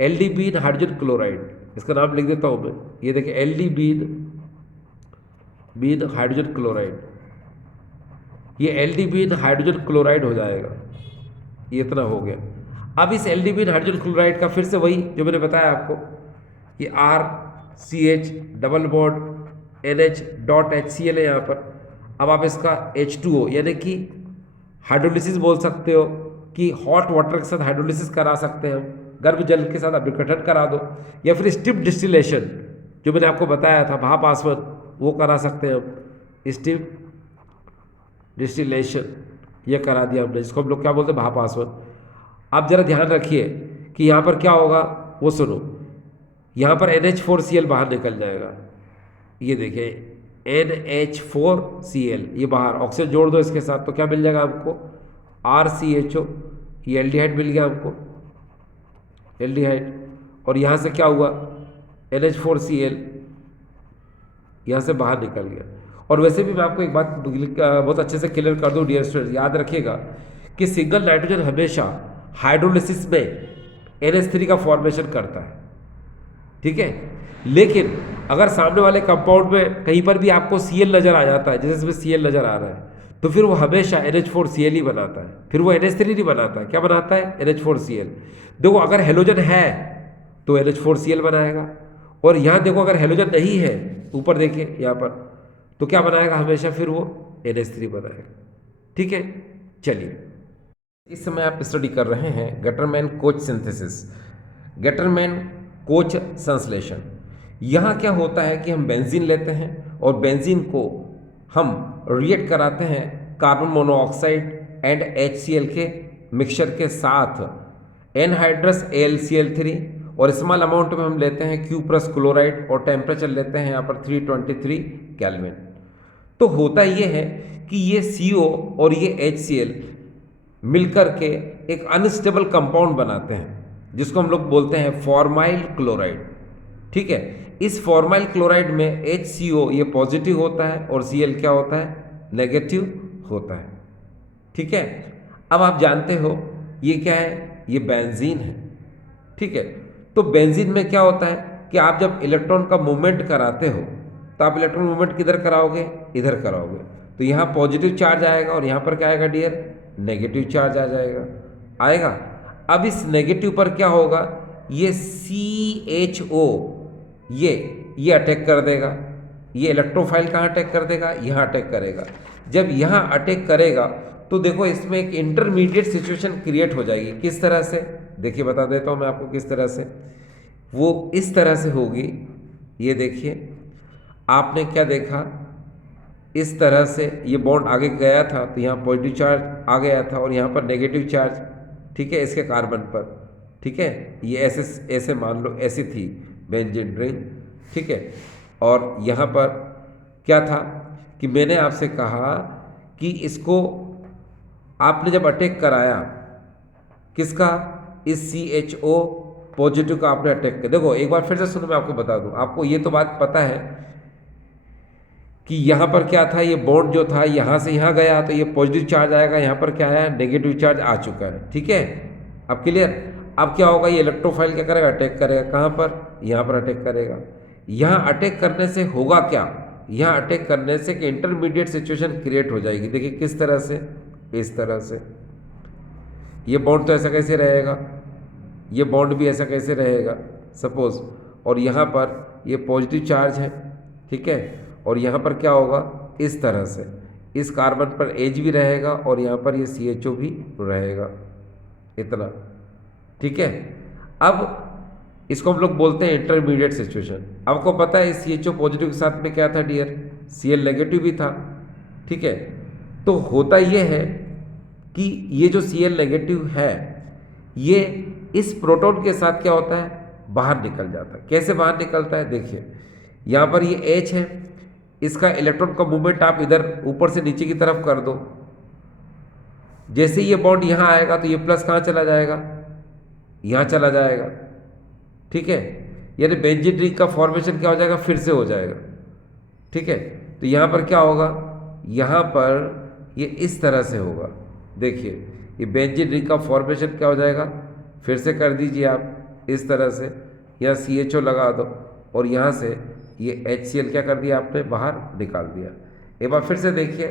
एल्डिबीन हाइड्रोजन क्लोराइड। इसका नाम लिख देता हूं मैं, ये देखिए एल्डिबीन हाइड्रोजन क्लोराइड, ये एल्डिबीन हाइड्रोजन क्लोराइड हो जाएगा, ये इतना हो गया। अब इस एल्डिबीन हाइड्रोजन क्लोराइड का फिर से वही जो मैंने बताया आपको, ये RCH double bond NH dot HCl है यहाँ पर। अब आप इसका H2O यानी कि हाइड्रोलिसिस बोल सकते हो, कि हॉट वाटर के साथ हाइड्रोलिसिस करा सकते हैं हम, गर्म जल के साथ अभिकठन करा दो, या फिर स्टीम डिस्टिलेशन जो मैंने आपको बताया था, भाप आसवन, वो करा सकते हैं हम, स्टीम डिस्टिलेशन ये करा दिया हमने, जिसको हम लोग क्या बोलते हैं, भाप आसवन। आप जरा ध्यान रखिए कि यहाँ पर क्या होगा, वो सुनो, यहाँ पर NH4Cl बाहर निकल जाएगा, ये देखिए NH4Cl, ये बाहर, ऑक्सीजन जोड़ दो इसके साथ तो क्या मिल जाएगा हमको, RCHO, ये एल्डिहाइड मिल गया हमको, एल्डिहाइड। और यहाँ से क्या हुआ, NH4Cl यहाँ से बाहर निकल गया। और वैसे भी मैं आपको एक बात बहुत अच्छे से क्लियर कर दूं डियर स्टूडेंट्स, याद रखिएगा कि सिंगल नाइट्रोजन हमेशा हाइड्रोलिसिस में NH3 का फॉर्मेशन करता है, ठीक है। लेकिन अगर सामने वाले कंपाउंड में कहीं पर भी आपको Cl नजर आ जाता है, जैसे इसमें Cl नजर आ रहा है, तो फिर वो हमेशा NH4Cl ही बनाता है, फिर वो NH3 नहीं बनाता है। क्या बनाता है, NH4Cl। देखो अगर हेलोजन है तो NH4Cl बनाएगा, और यहाँ देखो अगर हेलोजन नहीं है, ऊपर देखिए यहाँ पर, तो क्या बनाएगा, हमेशा फिर वो NH3 बनाएगा, ठीक है। चलिए, इस समय आप स्टडी कर रहे हैं Gattermann coach synthesis, Gattermann coach संश्लेषण। यहाँ क्या होता है कि हम बेंजीन लेते हैं और बेंजीन को हम रिएक्ट कराते हैं कार्बन मोनोऑक्साइड एंड HCl के मिक्सचर के साथ एनहाइड्रस AlCl3, और स्मॉल अमाउंट में हम लेते हैं क्यूप्रस क्लोराइड, और टेम्परेचर लेते हैं यहाँ पर 323 केल्विन। तो होता ये है कि ये CO और ये HCl मिलकर के एक अनस्टेबल कंपाउंड बनाते हैं, जिसको हम लोग बोलते हैं फॉर्माइल क्लोराइड, ठीक है। इस फॉर्माइल क्लोराइड में HCO ये पॉजिटिव होता है और Cl क्या होता है, नेगेटिव होता है, ठीक है। अब आप जानते हो ये क्या है, ये बेंजीन है, ठीक है। तो बेंजीन में क्या होता है कि आप जब इलेक्ट्रॉन का मूवमेंट कराते हो, तो आप इलेक्ट्रॉन मूवमेंट किधर कराओगे, इधर कराओगे, तो यहाँ पॉजिटिव चार्ज आएगा और यहाँ पर क्या आएगा डियर, नेगेटिव चार्ज आ जाएगा, आएगा। अब इस नेगेटिव पर क्या होगा, ये CHO ये अटैक कर देगा, ये इलेक्ट्रोफाइल कहाँ अटैक कर देगा, यहाँ अटैक करेगा। जब यहाँ अटैक करेगा तो देखो इसमें एक इंटरमीडिएट सिचुएशन क्रिएट हो जाएगी। किस तरह से, देखिए बता देता हूँ मैं आपको किस तरह से, वो इस तरह से होगी। ये देखिए, आपने क्या देखा, इस तरह से ये बॉन्ड आगे गया था तो यहाँ पॉजिटिव चार्ज आ गया था और यहाँ पर नेगेटिव चार्ज, ठीक है, इसके कार्बन पर, ठीक है। ये ऐसे ऐसे मान लो, ऐसी थी बेंजीन रिंग, ठीक है। और यहाँ पर क्या था कि मैंने आपसे कहा कि इसको आपने जब अटैक कराया, किसका, इस CHO पॉजिटिव का आपने अटैक किया। देखो एक बार फिर से सुनो, मैं आपको बता दूं, आपको ये तो बात पता है कि यहाँ पर क्या था, ये बॉन्ड जो था यहाँ से यहाँ गया तो ये पॉजिटिव चार्ज आएगा, यहाँ पर क्या आया, नेगेटिव चार्ज आ चुका है, ठीक है। अब क्लियर। अब क्या होगा, ये इलेक्ट्रोफाइल क्या करेगा, अटैक करेगा, कहाँ पर, यहाँ पर अटैक करेगा। यहाँ अटैक करने से होगा क्या, यहाँ अटैक करने से कि इंटरमीडिएट सिचुएशन क्रिएट हो जाएगी। देखिए किस तरह से, इस तरह से, ये बॉन्ड तो ऐसा कैसे रहेगा, ये बॉन्ड भी ऐसा कैसे रहेगा सपोज, और यहाँ पर ये पॉजिटिव चार्ज है, ठीक है। और यहाँ पर क्या होगा, इस तरह से, इस कार्बन पर H भी रहेगा और यहाँ पर ये CHO भी रहेगा, इतना, ठीक है। अब इसको हम लोग बोलते हैं इंटरमीडिएट सिचुएशन। आपको पता है इस CHO पॉजिटिव के साथ में क्या था डियर, Cl नेगेटिव भी था, ठीक है। तो होता ये है कि ये जो Cl नेगेटिव है, ये इस प्रोटॉन के साथ क्या होता है, बाहर निकल जाता है। कैसे बाहर निकलता है, देखिए यहाँ पर ये H है, इसका इलेक्ट्रॉन का मूवमेंट आप इधर ऊपर से नीचे की तरफ कर दो, जैसे ये बॉन्ड यहाँ आएगा तो ये प्लस कहाँ चला जाएगा, यहाँ चला जाएगा, ठीक है। यानी बेंजीन रिंग का फॉर्मेशन क्या हो जाएगा, फिर से हो जाएगा, ठीक है। तो यहाँ पर क्या होगा, यहाँ पर ये इस तरह से होगा। देखिए ये बेंजीन रिंग का फॉर्मेशन क्या हो जाएगा, फिर से कर दीजिए आप इस तरह से, यहाँ CHO लगा दो और यहाँ से ये HCl क्या कर दिया आपने, बाहर निकाल दिया। एक बार फिर से देखिए,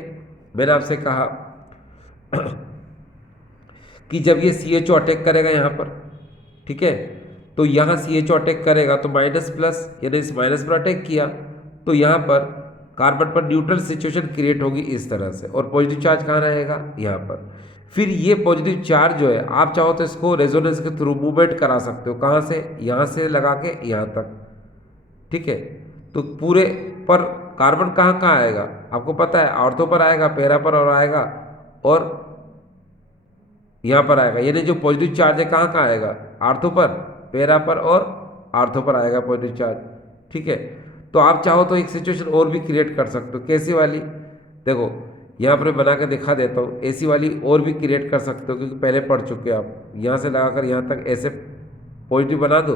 मैंने आपसे कहा कि जब ये CHO अटैक करेगा यहाँ पर, ठीक है, तो यहाँ CHO अटैक करेगा तो माइनस प्लस, यानी इस माइनस पर अटैक किया तो यहाँ पर कार्बन पर न्यूट्रल सिचुएशन क्रिएट होगी इस तरह से, और पॉजिटिव चार्ज कहाँ रहेगा, यहाँ पर। फिर ये पॉजिटिव चार्ज जो है आप चाहो तो इसको रेजोनेंस के थ्रू मूवमेंट करा सकते हो, कहाँ से, यहाँ से लगा के यहाँ तक, ठीक है। तो पूरे पर कार्बन कहाँ कहाँ आएगा आपको पता है, ऑर्थो पर आएगा, पैरा पर और आएगा, और यहाँ पर आएगा। यानी जो पॉजिटिव चार्ज है कहाँ कहाँ आएगा, आर्थो पर, पैरा पर और आर्थो पर आएगा पॉजिटिव चार्ज, ठीक है। तो आप चाहो तो एक सिचुएशन और भी क्रिएट कर सकते हो, कैसी वाली, देखो यहाँ पर बना के दिखा देता हूँ, ऐसी वाली और भी क्रिएट कर सकते हो, क्योंकि पहले पढ़ चुके हो आप। यहाँ से लगाकर यहाँ तक ऐसे पॉजिटिव बना दो,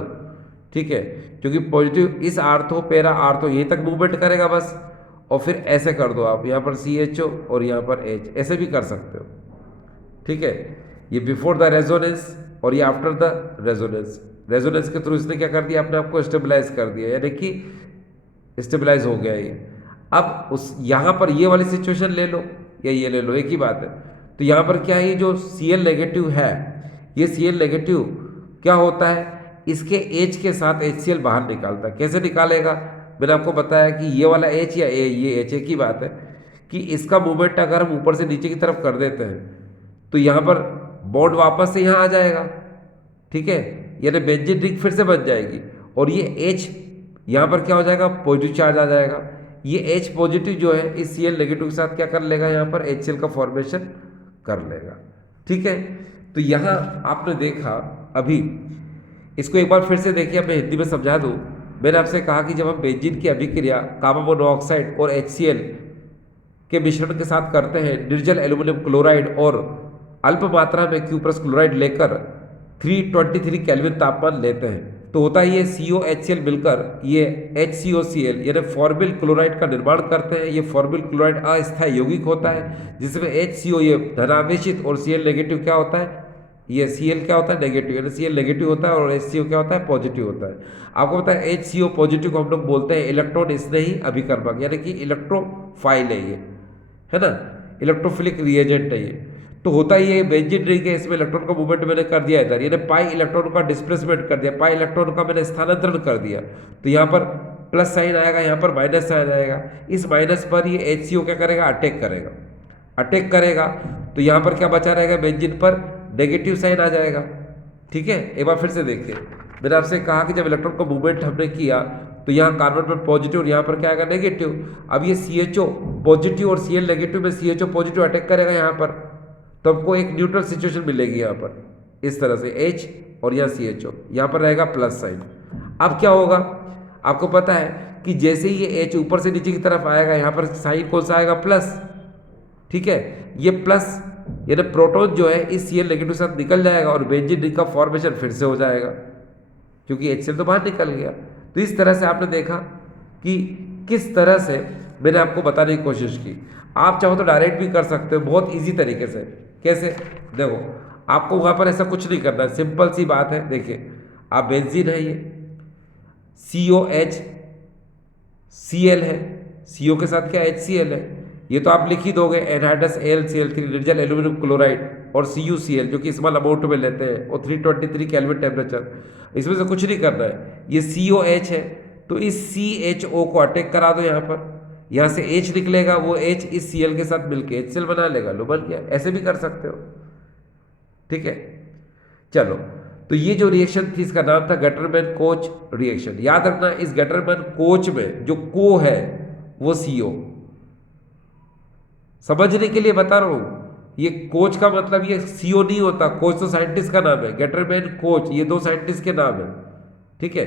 ठीक है, क्योंकि पॉजिटिव इस आर्थो पैरा आर्थो यहीं तक मूवमेंट करेगा बस, और फिर ऐसे कर दो आप, यहाँ पर CHO और यहाँ पर H, ऐसे भी कर सकते हो, ठीक है। ये बिफोर द रेजोनेंस और ये आफ्टर द रेजोनेंस। रेजोनेंस के थ्रू इसने क्या कर दिया, अपने आप को स्टेबलाइज कर दिया, यानी कि स्टेबलाइज हो गया ये। अब उस यहाँ पर ये वाली सिचुएशन ले लो या ये ले लो, एक ही बात है। तो यहाँ पर क्या है, ये जो Cl नेगेटिव है, ये Cl नेगेटिव क्या होता है, इसके H के साथ HCl बाहर निकालता है। कैसे निकालेगा, मैंने आपको बताया कि ये वाला H या ये H, एक ही बात है कि इसका मूवमेंट अगर हम ऊपर से नीचे की तरफ कर देते हैं तो यहाँ पर बॉन्ड वापस से यहाँ आ जाएगा, ठीक है, यानी बेंजीन रिंग फिर से बन जाएगी, और ये H यहाँ पर क्या हो जाएगा, पॉजिटिव चार्ज आ जाएगा। ये H पॉजिटिव जो है इस Cl नेगेटिव के साथ क्या कर लेगा, यहाँ पर HCl का फॉर्मेशन कर लेगा, ठीक है। तो यहाँ आपने देखा, अभी इसको एक बार फिर से देखिए, मैं हिंदी में समझा दूँ। मैंने आपसे कहा कि जब हम बेंजीन की अभिक्रिया कार्बन मोनोऑक्साइड और HCl के मिश्रण के साथ करते हैं, निर्जल एल्यूमिनियम क्लोराइड और अल्प मात्रा में क्यूप्रस क्लोराइड लेकर 323 केल्विन तापमान लेते हैं, तो होता है ये COHCl मिलकर ये HCOCl यानी फॉर्मिल क्लोराइड का निर्माण करते हैं। ये फॉर्मिल क्लोराइड अस्थायी यौगिक होता है, जिसमें HCO ये धनावेशित और Cl नेगेटिव क्या होता है, ये Cl क्या होता है, नेगेटिव, यानी Cl नेगेटिव होता है और HCO क्या होता है, पॉजिटिव होता है। आपको पता है HCO पॉजिटिव को हम लोग बोलते हैं इलेक्ट्रॉन स्नेही अभिकर्मक, यानी कि इलेक्ट्रोफाइल है ये, है ना, इलेक्ट्रोफिलिक रिएजेंट है ये। तो होता ही है बेंजीन रिंग है, इसमें इलेक्ट्रॉन का मूवमेंट मैंने कर दिया इधर, यानी पाई इलेक्ट्रॉन का डिस्प्लेसमेंट कर दिया, पाई इलेक्ट्रॉन का मैंने स्थानांतरण कर दिया, तो यहाँ पर प्लस साइन आएगा, यहाँ पर माइनस साइन आएगा। इस माइनस पर ये HCO क्या करेगा, अटैक करेगा, अटैक करेगा, तो यहाँ पर क्या बचा रहेगा, बेंजीन पर नेगेटिव साइन आ जाएगा, ठीक है। एक बार फिर से देखिए, मैंने आपसे कहा कि जब इलेक्ट्रॉन का मूवमेंट हमने किया तो यहाँ कार्बन पर पॉजिटिव और यहाँ पर क्या आएगा, नेगेटिव। अब ये CHO पॉजिटिव और Cl नेगेटिव में CHO पॉजिटिव अटैक करेगा यहाँ पर, तो हमको एक न्यूट्रल सिचुएशन मिलेगी यहाँ पर इस तरह से, H और यहाँ CHO, यहाँ पर रहेगा प्लस साइन। अब क्या होगा, आपको पता है कि जैसे ही ये H ऊपर से नीचे की तरफ आएगा, यहाँ पर साइन कौन सा आएगा, प्लस, ठीक है। ये प्लस यानी प्रोटॉन जो है इस Cl नेगेटिव के साथ निकल जाएगा और बेंजीन रिंग का फॉर्मेशन फिर से हो जाएगा, क्योंकि HCl तो बाहर निकल गया। तो इस तरह से आपने देखा कि किस तरह से मैंने आपको बताने की कोशिश की। आप चाहो तो डायरेक्ट भी कर सकते हो बहुत इजी तरीके से। कैसे, देखो आपको वहाँ पर ऐसा कुछ नहीं करना है, सिंपल सी बात है। देखिए आप बेंजीन है, ये COH Cl है, CO के साथ क्या HCl है, ये तो आप लिख ही दोगे, एनहाइड्रस AlCl3 निर्जल एल्यूमिनियम क्लोराइड और CuCl जो कि स्मॉल अमाउंट में लेते हैं और 323 केल्विन टेम्परेचर, इसमें से कुछ नहीं करना है। ये COH है तो इस CHO को अटैक करा दो, यहाँ से H निकलेगा, वो H इस Cl के साथ मिलके HCl बना लेगा, लो बन गया। ऐसे भी कर सकते हो, ठीक है। चलो, तो ये जो रिएक्शन थी इसका नाम था गटरमैन कोच रिएक्शन। याद रखना, इस गटरमैन कोच में जो को है वो CO, समझने के लिए बता रहा हूं, ये कोच का मतलब ये CO नहीं होता, कोच तो साइंटिस्ट का नाम है, गटरमैन कोच ये दो साइंटिस्ट के नाम है, ठीक है।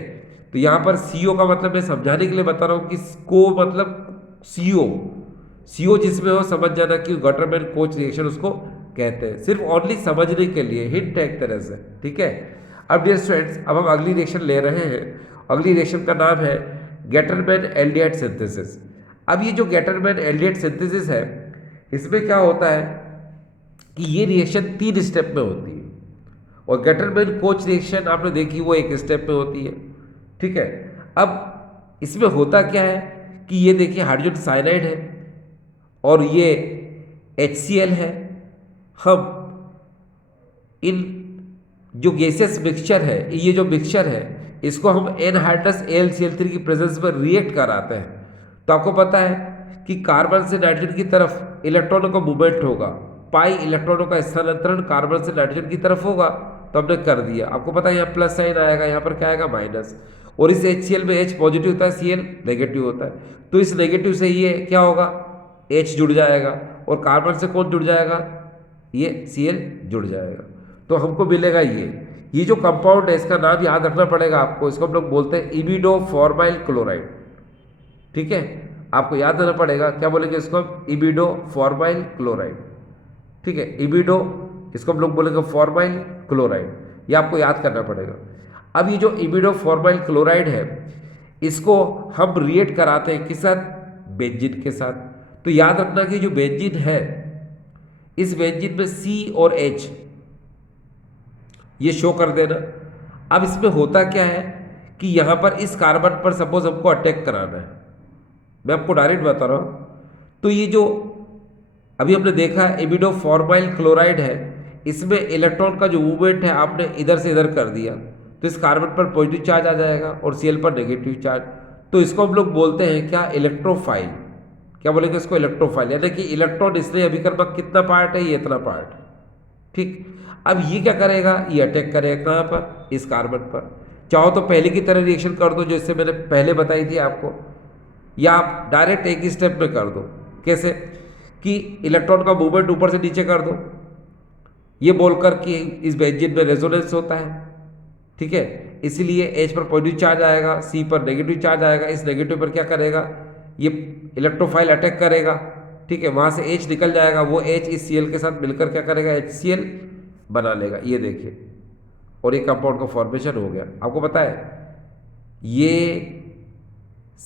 तो यहां पर CO का मतलब मैं समझाने के लिए बता रहा हूं कि को मतलब CO जिसमें हो, समझ जाना कि गटरमैन कोच रिएक्शन उसको कहते हैं, सिर्फ ओनली समझने के लिए, हिंट है एक तरह से, ठीक है। अब डियर स्टूडेंट्स, अब हम अगली रिएक्शन ले रहे हैं। अगली रिएक्शन का नाम है गटरमैन एल्डिहाइड सिंथेसिस। अब ये जो गेटरमैन एल्डिहाइड सिंथेसिस है, इसमें क्या होता है कि ये रिएक्शन 3 स्टेप में होती है, और गेटरमैन कोच रिएक्शन आपने देखी वो 1 स्टेप में होती है। ठीक है, अब इसमें होता क्या है कि ये देखिए हाइड्रोजन साइनाइड है और ये HCl है। हम इन जो गैसेस मिक्सचर है, ये जो मिक्सचर है, इसको हम एनहाइड्रस AlCl3 की प्रेजेंस में रिएक्ट कराते हैं। तो आपको पता है कि कार्बन से नाइट्रोजन की तरफ इलेक्ट्रॉनों का मूवमेंट होगा, पाई इलेक्ट्रॉनों का स्थानांतरण कार्बन से नाइट्रोजन की तरफ होगा। तो हमने कर दिया। आपको पता है यहाँ प्लस साइन आएगा, यहाँ पर क्या आएगा माइनस, और इस HCl में H पॉजिटिव होता है, Cl नेगेटिव होता है। तो इस नेगेटिव से ये क्या होगा, H जुड़ जाएगा, और कार्बन से कौन जुड़ जाएगा, ये Cl जुड़ जाएगा। तो हमको मिलेगा ये जो कंपाउंड है, इसका नाम याद रखना पड़ेगा आपको। इसको हम लोग बोलते हैं इमिडोफॉर्माइल क्लोराइड। ठीक है, आपको याद रखना पड़ेगा, क्या बोलेंगे इसको, इमिडोफॉर्माइल क्लोराइड। ठीक है, इमिडो, इसको हम लोग बोलेंगे फॉर्माइल क्लोराइड, ये आपको याद करना पड़ेगा। अब ये जो इमिडोफॉर्माइल क्लोराइड है, इसको हम रिएक्ट कराते हैं किस साथ, बेंजीन के साथ। तो याद रखना कि जो बेंजीन है, इस बेंजीन में C और H ये शो कर देना। अब इसमें होता क्या है कि यहाँ पर इस कार्बन पर सपोज हमको अटैक कराना है, मैं आपको डायरेक्ट बता रहा हूँ। तो ये जो अभी हमने देखा इमिडोफॉर्माइल क्लोराइड है, इसमें इलेक्ट्रॉन का जो मूवमेंट है आपने इधर से इधर कर दिया, तो इस कार्बन पर पॉजिटिव चार्ज आ जाएगा और Cl पर नेगेटिव चार्ज। तो इसको हम लोग बोलते हैं क्या, इलेक्ट्रोफाइल। क्या बोलेंगे इसको, इलेक्ट्रोफाइल, यानी कि इलेक्ट्रॉन इसलिए अभिकर्मक कितना पार्ट है, ये इतना पार्ट। ठीक, अब ये क्या करेगा, ये अटैक करेगा कहाँ पर, इस कार्बन पर। चाहो तो पहले की तरह रिएक्शन कर दो जैसे मैंने पहले बताई थी आपको, या आप डायरेक्ट एक ही स्टेप में कर दो। कैसे कि इलेक्ट्रॉन का मूवमेंट ऊपर से नीचे कर दो, ये बोलकर कि इस बेंजीन में रेजोनेंस होता है। ठीक है, इसीलिए H पर पॉजिटिव चार्ज आएगा, C पर नेगेटिव चार्ज आएगा। इस नेगेटिव पर क्या करेगा, ये इलेक्ट्रोफाइल अटैक करेगा। ठीक है, वहाँ से H निकल जाएगा, वो H इस Cl के साथ मिलकर क्या करेगा, HCl बना लेगा। ये देखिए, और ये कंपाउंड का फॉर्मेशन हो गया। आपको पता है ये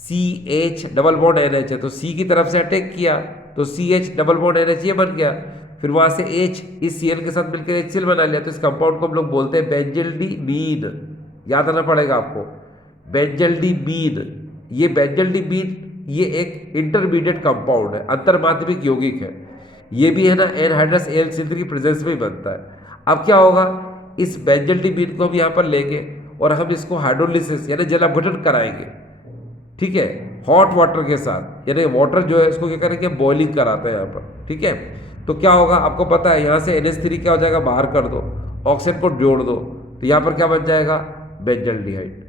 CH डबल बॉन्ड NH है, तो C की तरफ से अटैक किया तो CH डबल बॉन्ड NH ये बन गया, फिर वहाँ से H इस Cl के साथ मिलकर HCl बना लिया। तो इस कंपाउंड को हम लोग बोलते हैं बेंजल्डिमीन। याद आना पड़ेगा आपको, बेंजल्डिमीन। ये बेंजल्डिमीन ये एक इंटरमीडिएट कंपाउंड है, अंतर्माध्यमिक यौगिक है। ये भी है ना एनहाइड्रस AlCl3 की प्रेजेंस में ही बनता है। अब क्या होगा, इस बेंजल्डिमीन को हम यहाँ पर लेंगे और हम इसको हाइड्रोलिसिस यानी जल अपघटन कराएंगे। ठीक है, हॉट वाटर के साथ, यानी वाटर जो है इसको क्या करेंगे, बॉइलिंग कराते हैं यहाँ पर। ठीक है, तो क्या होगा आपको पता है, यहाँ से NH3 क्या हो जाएगा, बाहर कर दो, ऑक्सीजन को जोड़ दो, तो यहाँ पर क्या बन जाएगा, बेंजल्डिहाइड।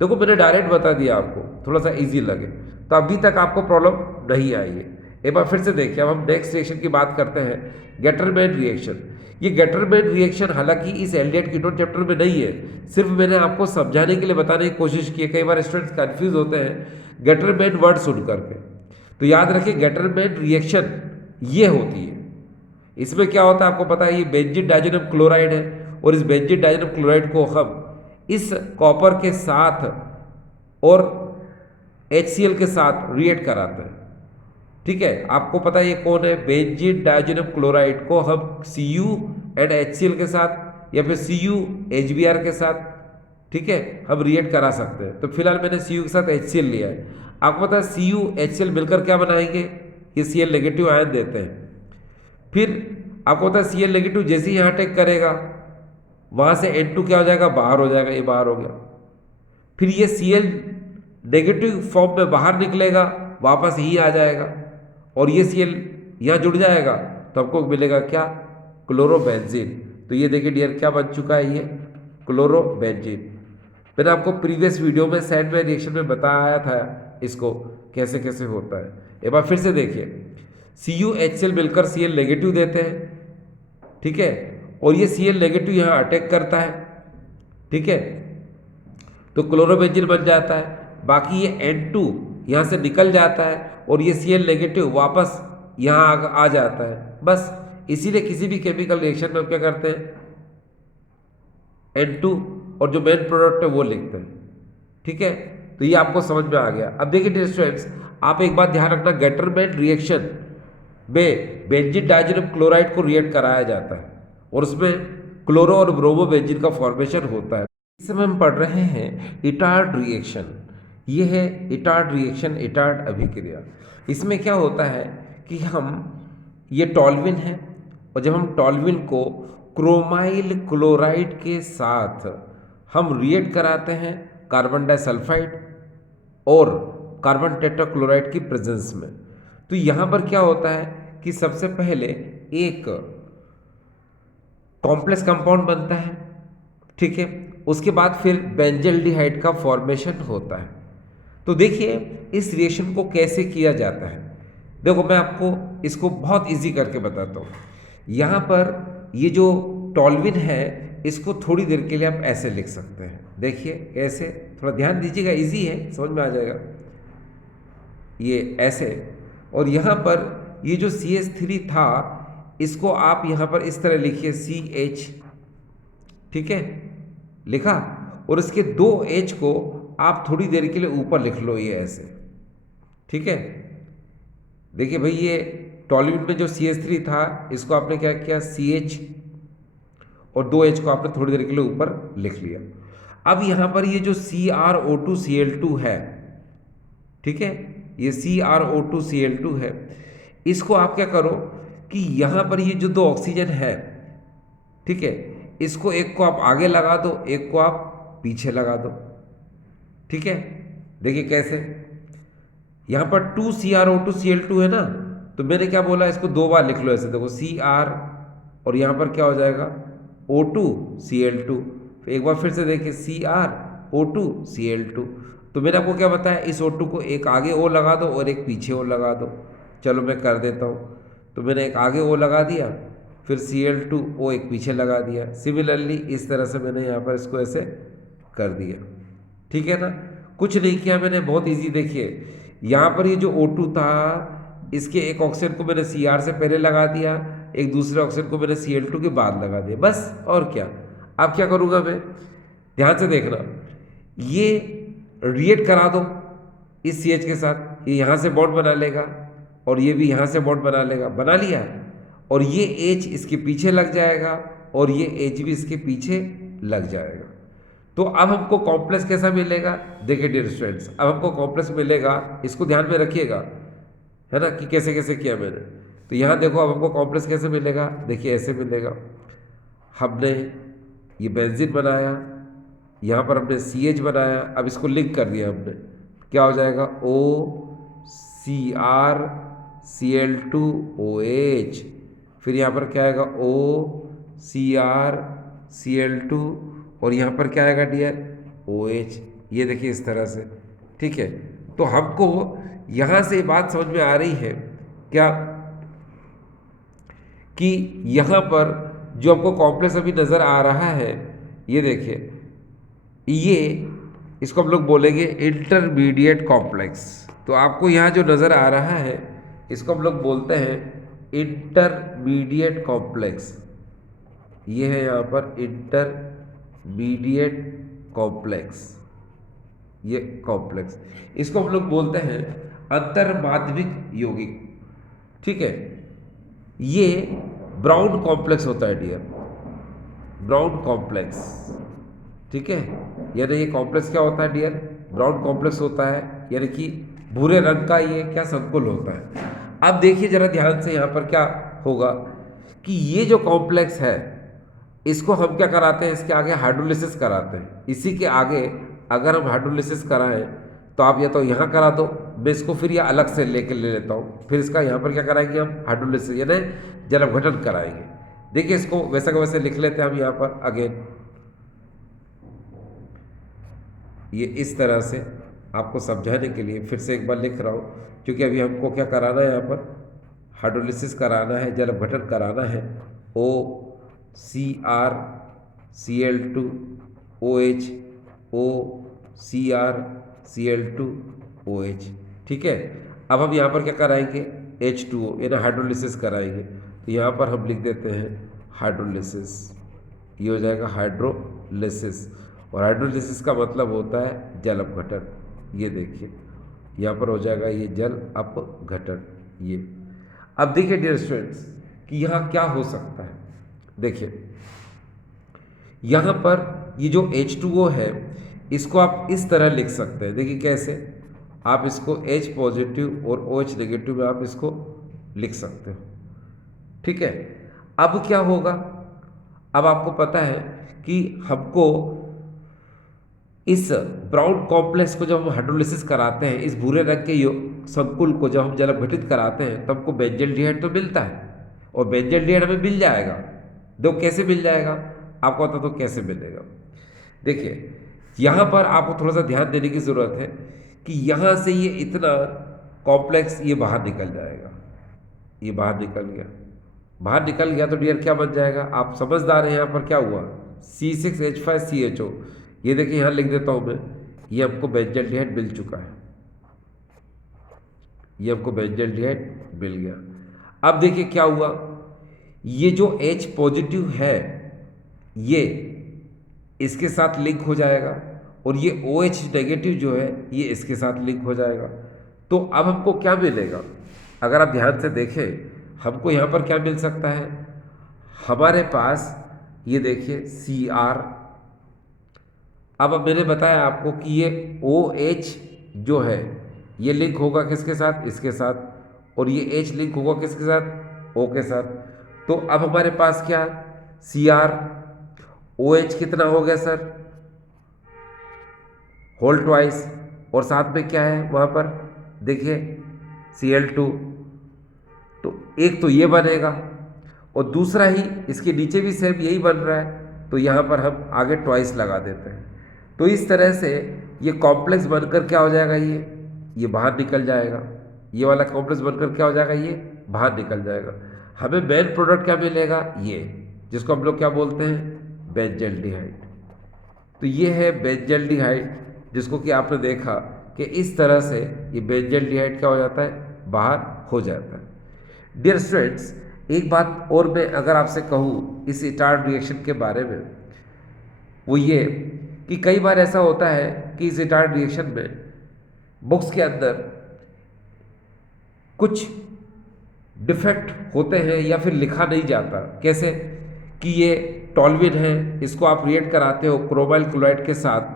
देखो मैंने डायरेक्ट बता दिया आपको, थोड़ा सा इजी लगे, तो अभी तक आपको प्रॉब्लम नहीं आई है। एक बार फिर से देखिए, अब हम नेक्स्ट रिएक्शन की बात करते हैं, गेटरमैन रिएक्शन। ये गेटरमैन रिएक्शन हालांकि इस एल्डिहाइड कीटोन चैप्टर में नहीं है, सिर्फ मैंने आपको समझाने के लिए बताने की कोशिश की है। कई बार स्टूडेंट्स कंफ्यूज होते हैं गेटरमैन वर्ड सुन करके। तो याद रखिए गेटरमैन रिएक्शन ये होती है। इसमें क्या होता है आपको पता है, ये बेंजीन डाइज़ोनियम क्लोराइड है, और इस बेंजीन डाइज़ोनियम क्लोराइड को हम इस कॉपर के साथ और HCl के साथ रिएक्ट कराते हैं। ठीक है, आपको पता है ये कौन है, बेंजीन डाइज़ोनियम क्लोराइड को हम Cu एंड HCl के साथ या फिर Cu HBr के साथ, ठीक है, हम रिएक्ट करा सकते हैं। तो फिलहाल मैंने Cu के साथ HCl लिया है। आपको पता है Cu HCl मिलकर क्या बनाएंगे, ये Cl नेगेटिव आयन देते हैं। फिर आपको पता है Cl नेगेटिव जैसे ही यहाँ अटैक करेगा, वहाँ से N2 क्या हो जाएगा, बाहर हो जाएगा, ये बाहर हो गया। फिर ये Cl नेगेटिव फॉर्म में बाहर निकलेगा, वापस ही आ जाएगा, और ये Cl यहाँ जुड़ जाएगा, तो आपको मिलेगा क्या, क्लोरोबेंजीन। तो ये देखिए डियर क्या बन चुका है, ये क्लोरोबेंजीन। मैंने आपको प्रीवियस वीडियो में सैंडविच रिएक्शन में बताया था इसको कैसे कैसे होता है। एक बार फिर से देखिए, Cu HCl मिलकर Cl नेगेटिव देते हैं। ठीक है, और ये Cl नेगेटिव यहाँ अटैक करता है। ठीक है, तो क्लोरोबेंजीन बन जाता है। बाकी ये N2 यहाँ से निकल जाता है और ये Cl नेगेटिव वापस यहाँ आ जाता है। बस इसीलिए किसी भी केमिकल रिएक्शन में हम क्या करते हैं, N2 और जो मेन प्रोडक्ट है वो लिखते हैं। ठीक है, तो ये आपको समझ में आ गया। अब देखिए डियर स्टूडेंट्स, आप एक बात ध्यान रखना, गेटरमैन रिएक्शन में बेंजीन डाइजीनम क्लोराइड को रिएक्ट कराया जाता है और उसमें क्लोरो और ब्रोमो बेंजीन का फॉर्मेशन होता है। इस समय हम पढ़ रहे हैं इटार्ड रिएक्शन। ये है इटार्ड रिएक्शन, इटार्ड अभिक्रिया। इसमें क्या होता है कि ये टॉल्विन है और जब हम टॉल्विन को क्रोमाइल क्लोराइड के साथ हम रिएक्ट कराते हैं कार्बन डाइसल्फाइड और कार्बन टेट्राक्लोराइड की प्रेजेंस में, तो यहाँ पर क्या होता है कि सबसे पहले एक कॉम्प्लेक्स कंपाउंड बनता है, ठीक है। उसके बाद फिर बेंजल्डिहाइड का फॉर्मेशन होता है। तो देखिए इस रिएक्शन को कैसे किया जाता है। देखो मैं आपको इसको बहुत इजी करके बताता हूँ। यहाँ पर ये जो टॉल्विन है इसको थोड़ी देर के लिए आप ऐसे लिख सकते हैं। देखिए कैसे, थोड़ा ध्यान दीजिएगा, इजी है, समझ में आ जाएगा। ये ऐसे, और यहाँ पर ये जो CH3 था इसको आप यहाँ पर इस तरह लिखिए CH, ठीक है, लिखा। और इसके 2 H को आप थोड़ी देर के लिए ऊपर लिख लो, ये ऐसे, ठीक है। देखिए भाई ये टॉल्विन में जो CH3 था इसको आपने क्या किया, CH और 2 H को आपने थोड़ी देर के लिए ऊपर लिख लिया। अब यहाँ पर ये जो CrO2Cl2 है, ठीक है, ये CrO2Cl2 है, इसको आप क्या करो कि यहाँ पर ये जो 2 ऑक्सीजन है, ठीक है, इसको एक को आप आगे लगा दो, एक को आप पीछे लगा दो, ठीक है। देखिए कैसे, यहाँ पर 2CrO2Cl2 है ना, तो मैंने क्या बोला, इसको 2 बार लिख लो ऐसे, देखो Cr और यहाँ पर क्या हो जाएगा O2Cl2। एक बार फिर से देखिए CrO2Cl2। तो मैंने आपको क्या बताया, इस O2 को एक आगे O लगा दो और एक पीछे O लगा दो। चलो मैं कर देता हूँ। तो मैंने एक आगे O लगा दिया, फिर Cl2O एक पीछे लगा दिया। सिमिलरली इस तरह से मैंने यहाँ पर इसको ऐसे कर दिया, ठीक है ना। कुछ नहीं किया मैंने, बहुत इजी। देखिए यहाँ पर ये जो O2 था इसके एक ऑक्सीजन को मैंने Cr से पहले लगा दिया, एक दूसरे ऑक्सीजन को मैंने Cl2 के बाद लगा दिया, बस। और क्या, अब क्या करूँगा मैं, ध्यान से देखना, ये रिएक्ट करा दो इस CH के साथ, ये यहाँ से बॉन्ड बना लेगा और ये भी यहाँ से बॉन्ड बना लेगा, बना लिया। और ये H इसके पीछे लग जाएगा और ये H भी इसके पीछे लग जाएगा। तो अब हमको कॉम्प्लेक्स कैसा मिलेगा, देखिए डियर स्टूडेंट्स, अब हमको कॉम्प्लेक्स मिलेगा, इसको ध्यान में रखिएगा, है ना, कि कैसे कैसे किया मैंने। तो यहाँ देखो अब हमको कॉम्प्लेक्स कैसे मिलेगा, देखिए ऐसे मिलेगा। हमने ये बेंजीन बनाया, यहाँ पर हमने CH बनाया, अब इसको लिंक कर दिया हमने, क्या हो जाएगा OCrCl2OH, फिर यहाँ पर क्या आएगा OCrCl2 और यहाँ पर क्या आएगा डियर OH। ये देखिए इस तरह से, ठीक है। तो हमको यहाँ से बात समझ में आ रही है क्या, कि यहाँ पर जो हमको कॉम्प्लेक्स अभी नज़र आ रहा है, ये देखिए, ये इसको हम लोग बोलेंगे इंटरमीडिएट कॉम्प्लेक्स। तो आपको यहाँ जो नज़र आ रहा है इसको हम लोग बोलते हैं इंटरमीडिएट कॉम्प्लेक्स। ये है यहाँ पर इंटरमीडिएट कॉम्प्लेक्स, ये कॉम्प्लेक्स, इसको हम लोग बोलते हैं अंतर्माध्यमिक यौगिक, ठीक है। ये ब्राउन कॉम्प्लेक्स होता है डियर, ब्राउन कॉम्प्लेक्स, ठीक है। यानी ये कॉम्प्लेक्स क्या होता है डियर, ब्राउन कॉम्प्लेक्स होता है, यानी कि भूरे रंग का ये क्या संकुल होता है। अब देखिए जरा ध्यान से, यहाँ पर क्या होगा कि ये जो कॉम्प्लेक्स है इसको हम क्या कराते हैं, इसके आगे हाइड्रोलिसिस कराते हैं। इसी के आगे अगर हम हाइड्रोलिसिस कराएं तो आप या तो यहाँ करा दो, मैं इसको फिर यह अलग से लेके ले लेता हूँ, फिर इसका यहाँ पर क्या कराएंगे हम, हाइड्रोलिसिस यानी जल अपघटन कराएंगे। देखिए इसको वैसा का वैसे लिख लेते हैं हम यहाँ पर अगेन, ये इस तरह से आपको समझाने के लिए फिर से एक बार लिख रहा हूँ, क्योंकि अभी हमको क्या कराना है, यहाँ पर हाइड्रोलिसिस कराना है, जल अपघटन कराना है। OCrCl2OH, OCrCl2OH, ठीक है। अब हम यहाँ पर क्या कराएंगे, H2O यानी हाइड्रोलिसिस कराएंगे। तो यहाँ पर हम लिख देते हैं हाइड्रोलिसिस, ये हो जाएगा हाइड्रोलिसिस। और हाइड्रोलिसिस का मतलब होता है जल अपघटन। ये देखिए यहाँ पर हो जाएगा ये जल अपघटन। ये अब देखिए डियर स्टूडेंट्स कि यहाँ क्या हो सकता है। देखिए यहाँ पर ये जो H2O है इसको आप इस तरह लिख सकते हैं। देखिए कैसे, आप इसको H पॉजिटिव और OH नेगेटिव में आप इसको लिख सकते हो। ठीक है, अब क्या होगा, अब आपको पता है कि हमको इस ब्राउन कॉम्प्लेक्स को जब हम हाइड्रोलिसिस कराते हैं, इस भूरे रंग के संकुल को जब हम जल अपघटित कराते हैं तब हमको बेंजल्डिहाइड तो मिलता है, और बेंजल्डिहाइड हमें मिल जाएगा। दो कैसे मिल जाएगा आपको बता, तो कैसे मिलेगा। देखिए यहाँ पर आपको थोड़ा सा ध्यान देने की ज़रूरत है कि यहाँ से ये इतना कॉम्प्लेक्स ये बाहर निकल जाएगा। ये बाहर निकल गया, बाहर निकल गया तो डियर क्या बन जाएगा, आप समझदार हैं। यहाँ पर क्या हुआ, C6H5CHO। ये देखिए यहाँ लिख देता हूँ मैं, ये हमको बेंजल्डिहाइड मिल चुका है, ये हमको बेंजल्डिहाइड मिल गया। अब देखिए क्या हुआ, ये जो H पॉजिटिव है ये इसके साथ लिंक हो जाएगा, और ये OH नेगेटिव जो है ये इसके साथ लिंक हो जाएगा। तो अब हमको क्या मिलेगा, अगर आप ध्यान से देखें हमको यहाँ पर क्या मिल सकता है, हमारे पास ये देखिए Cr। अब मैंने बताया आपको कि ये OH जो है ये लिंक होगा किसके साथ, इसके साथ, और ये H लिंक होगा किसके साथ, O के साथ। तो अब हमारे पास क्या, Cr OH कितना हो गया सर, होल ट्वाइस, और साथ में क्या है वहाँ पर देखिए Cl2। तो एक तो ये बनेगा, और दूसरा ही इसके नीचे भी सेम यही बन रहा है, तो यहाँ पर हम आगे ट्वाइस लगा देते हैं। तो इस तरह से ये कॉम्प्लेक्स बनकर क्या हो जाएगा, ये बाहर निकल जाएगा। ये वाला कॉम्प्लेक्स बनकर क्या हो जाएगा, ये बाहर निकल जाएगा। हमें मेन प्रोडक्ट क्या मिलेगा, ये जिसको हम लोग क्या बोलते हैं, बेंजल्डिहाइड। तो ये है बेंजल्डिहाइड, जिसको कि आपने देखा कि इस तरह से ये बेंजल्डिहाइड क्या हो जाता है, बाहर हो जाता है। डियर स्टूडेंट्स एक बात और मैं अगर आपसे कहूँ इस इटार्ड रिएक्शन के बारे में, वो ये कि कई बार ऐसा होता है कि इस इटार्ड रिएक्शन में बुक्स के अंदर कुछ डिफेक्ट होते हैं या फिर लिखा नहीं जाता। कैसे कि ये टॉल्विन है, इसको आप रिएक्ट कराते हो क्रोमाइल क्लोराइड के साथ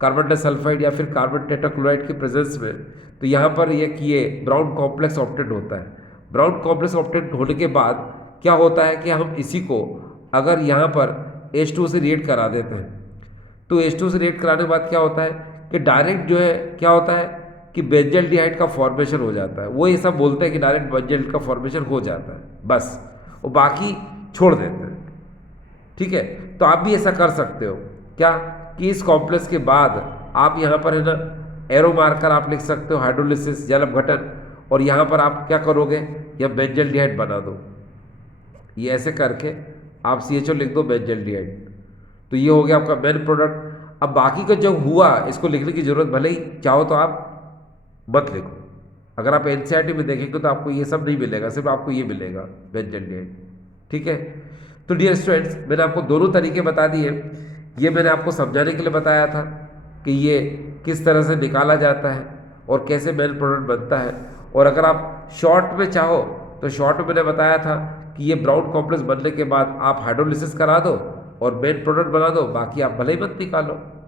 कार्बन डाइसल्फाइड या फिर कार्बन टेट्राक्लोराइड के प्रेजेंस में, तो यहाँ पर ये ब्राउन कॉम्प्लेक्स ऑप्टेड होता है। ब्राउन कॉम्प्लेक्स ऑप्टेड होने के बाद क्या होता है कि हम इसी को अगर यहाँ पर H2O से रिएक्ट करा देते हैं, तो H2O से रिएक्ट कराने के बाद क्या होता है कि डायरेक्ट जो है क्या होता है कि बेंजल्डिहाइड का फॉर्मेशन हो जाता है। वो ये सब बोलते हैं कि डायरेक्ट बेंजल्डिहाइड का फॉर्मेशन हो जाता है बस, और बाकी छोड़ देते हैं। ठीक है, तो आप भी ऐसा कर सकते हो क्या कि इस कॉम्प्लेक्स के बाद आप यहाँ पर है ना एरो मार्कर आप लिख सकते हो हाइड्रोलिसिस जल अपघटन, और यहाँ पर आप क्या करोगे, या बेंजल्डिहाइड बना दो। ये ऐसे करके आप CHO लिख दो बेंजल्डिहाइड, तो ये हो गया आपका मेन प्रोडक्ट। अब बाकी का जो हुआ इसको लिखने की जरूरत भले ही चाहो तो आप मत लिखो। अगर आप NCERT में देखेंगे तो आपको ये सब नहीं मिलेगा, सिर्फ आपको ये मिलेगा बेंजल्डिहाइड। ठीक है, तो डियर स्टूडेंट्स मैंने आपको दोनों तरीके बता दिए। ये मैंने आपको समझाने के लिए बताया था कि ये किस तरह से निकाला जाता है और कैसे मेन प्रोडक्ट बनता है। और अगर आप शॉर्ट में चाहो तो शॉर्ट में मैंने बताया था कि ये ब्राउन कॉम्प्लेक्स बनने के बाद आप हाइड्रोलिसिस करा दो और मेन प्रोडक्ट बना दो, बाकी आप भले ही मत निकालो।